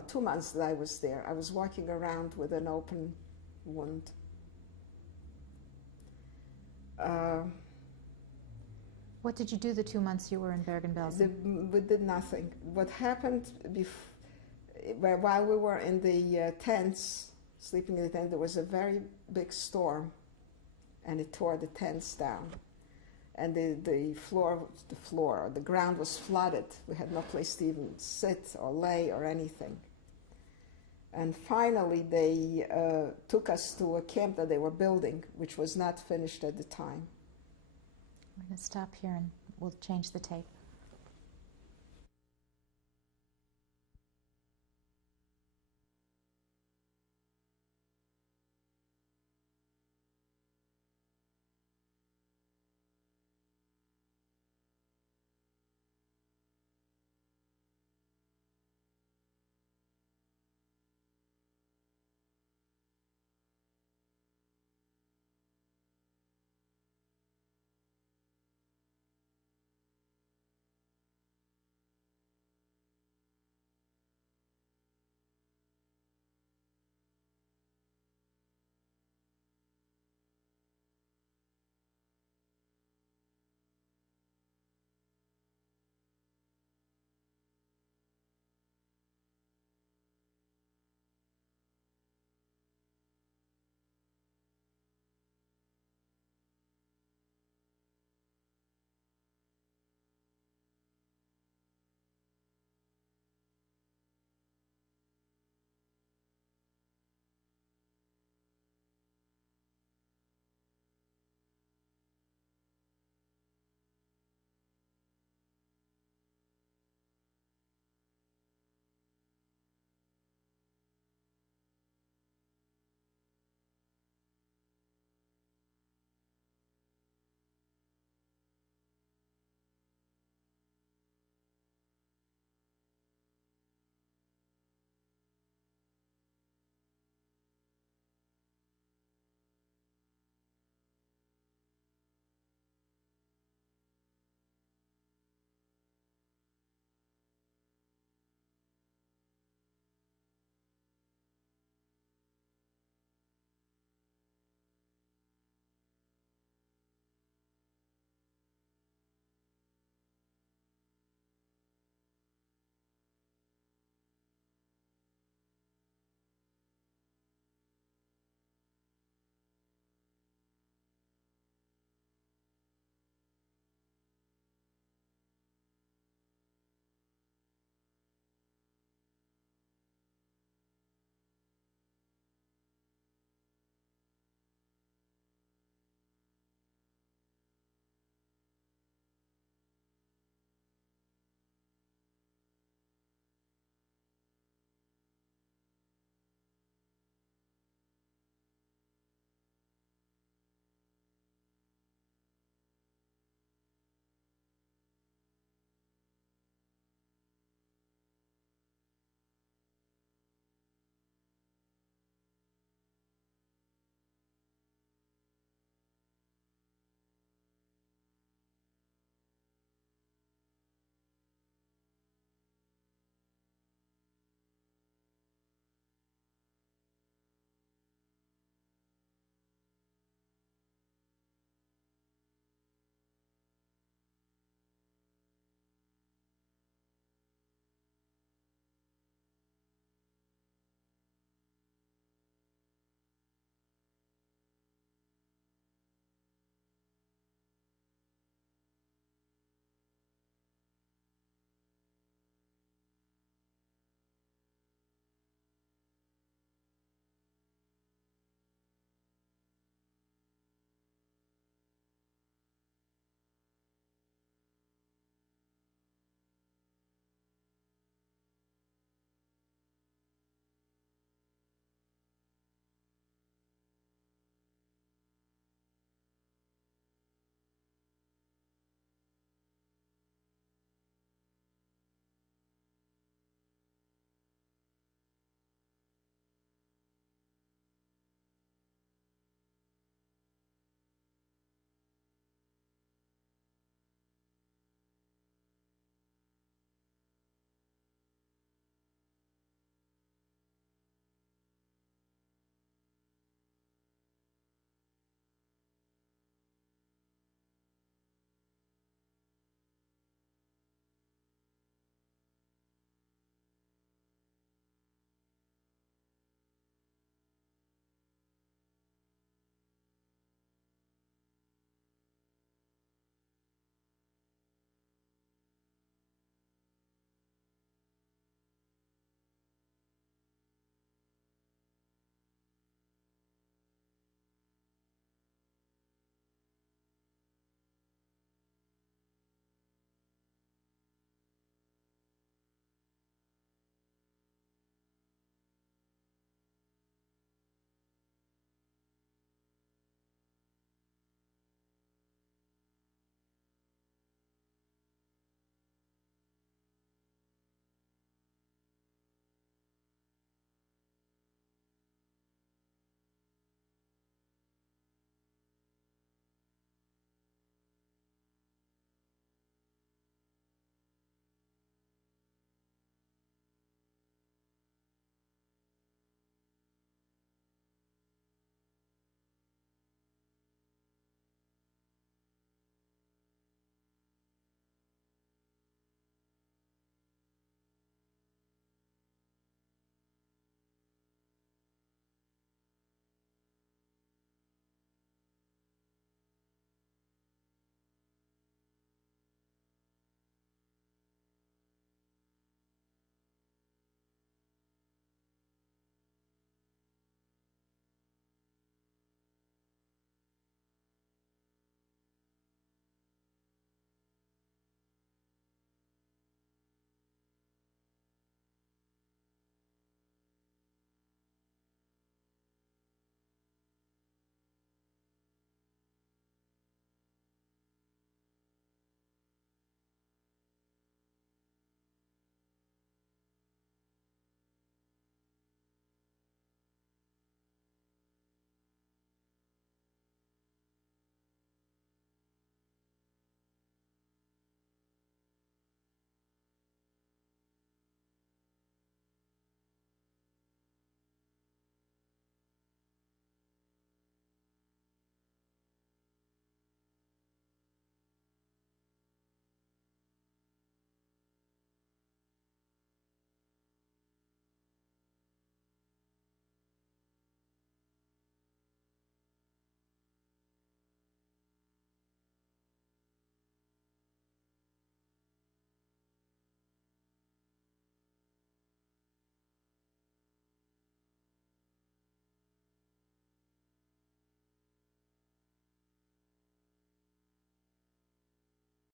2 months that I was there, I was walking around with an open wound. What did you do the 2 months you were in Bergen-Belsen? We did nothing. What happened while we were in the tents, sleeping in the tent, there was a very big storm, and it tore the tents down. And the ground was flooded. We had no place to even sit or lay or anything. And finally, they took us to a camp that they were building, which was not finished at the time. We're going to stop here and we'll change the tape.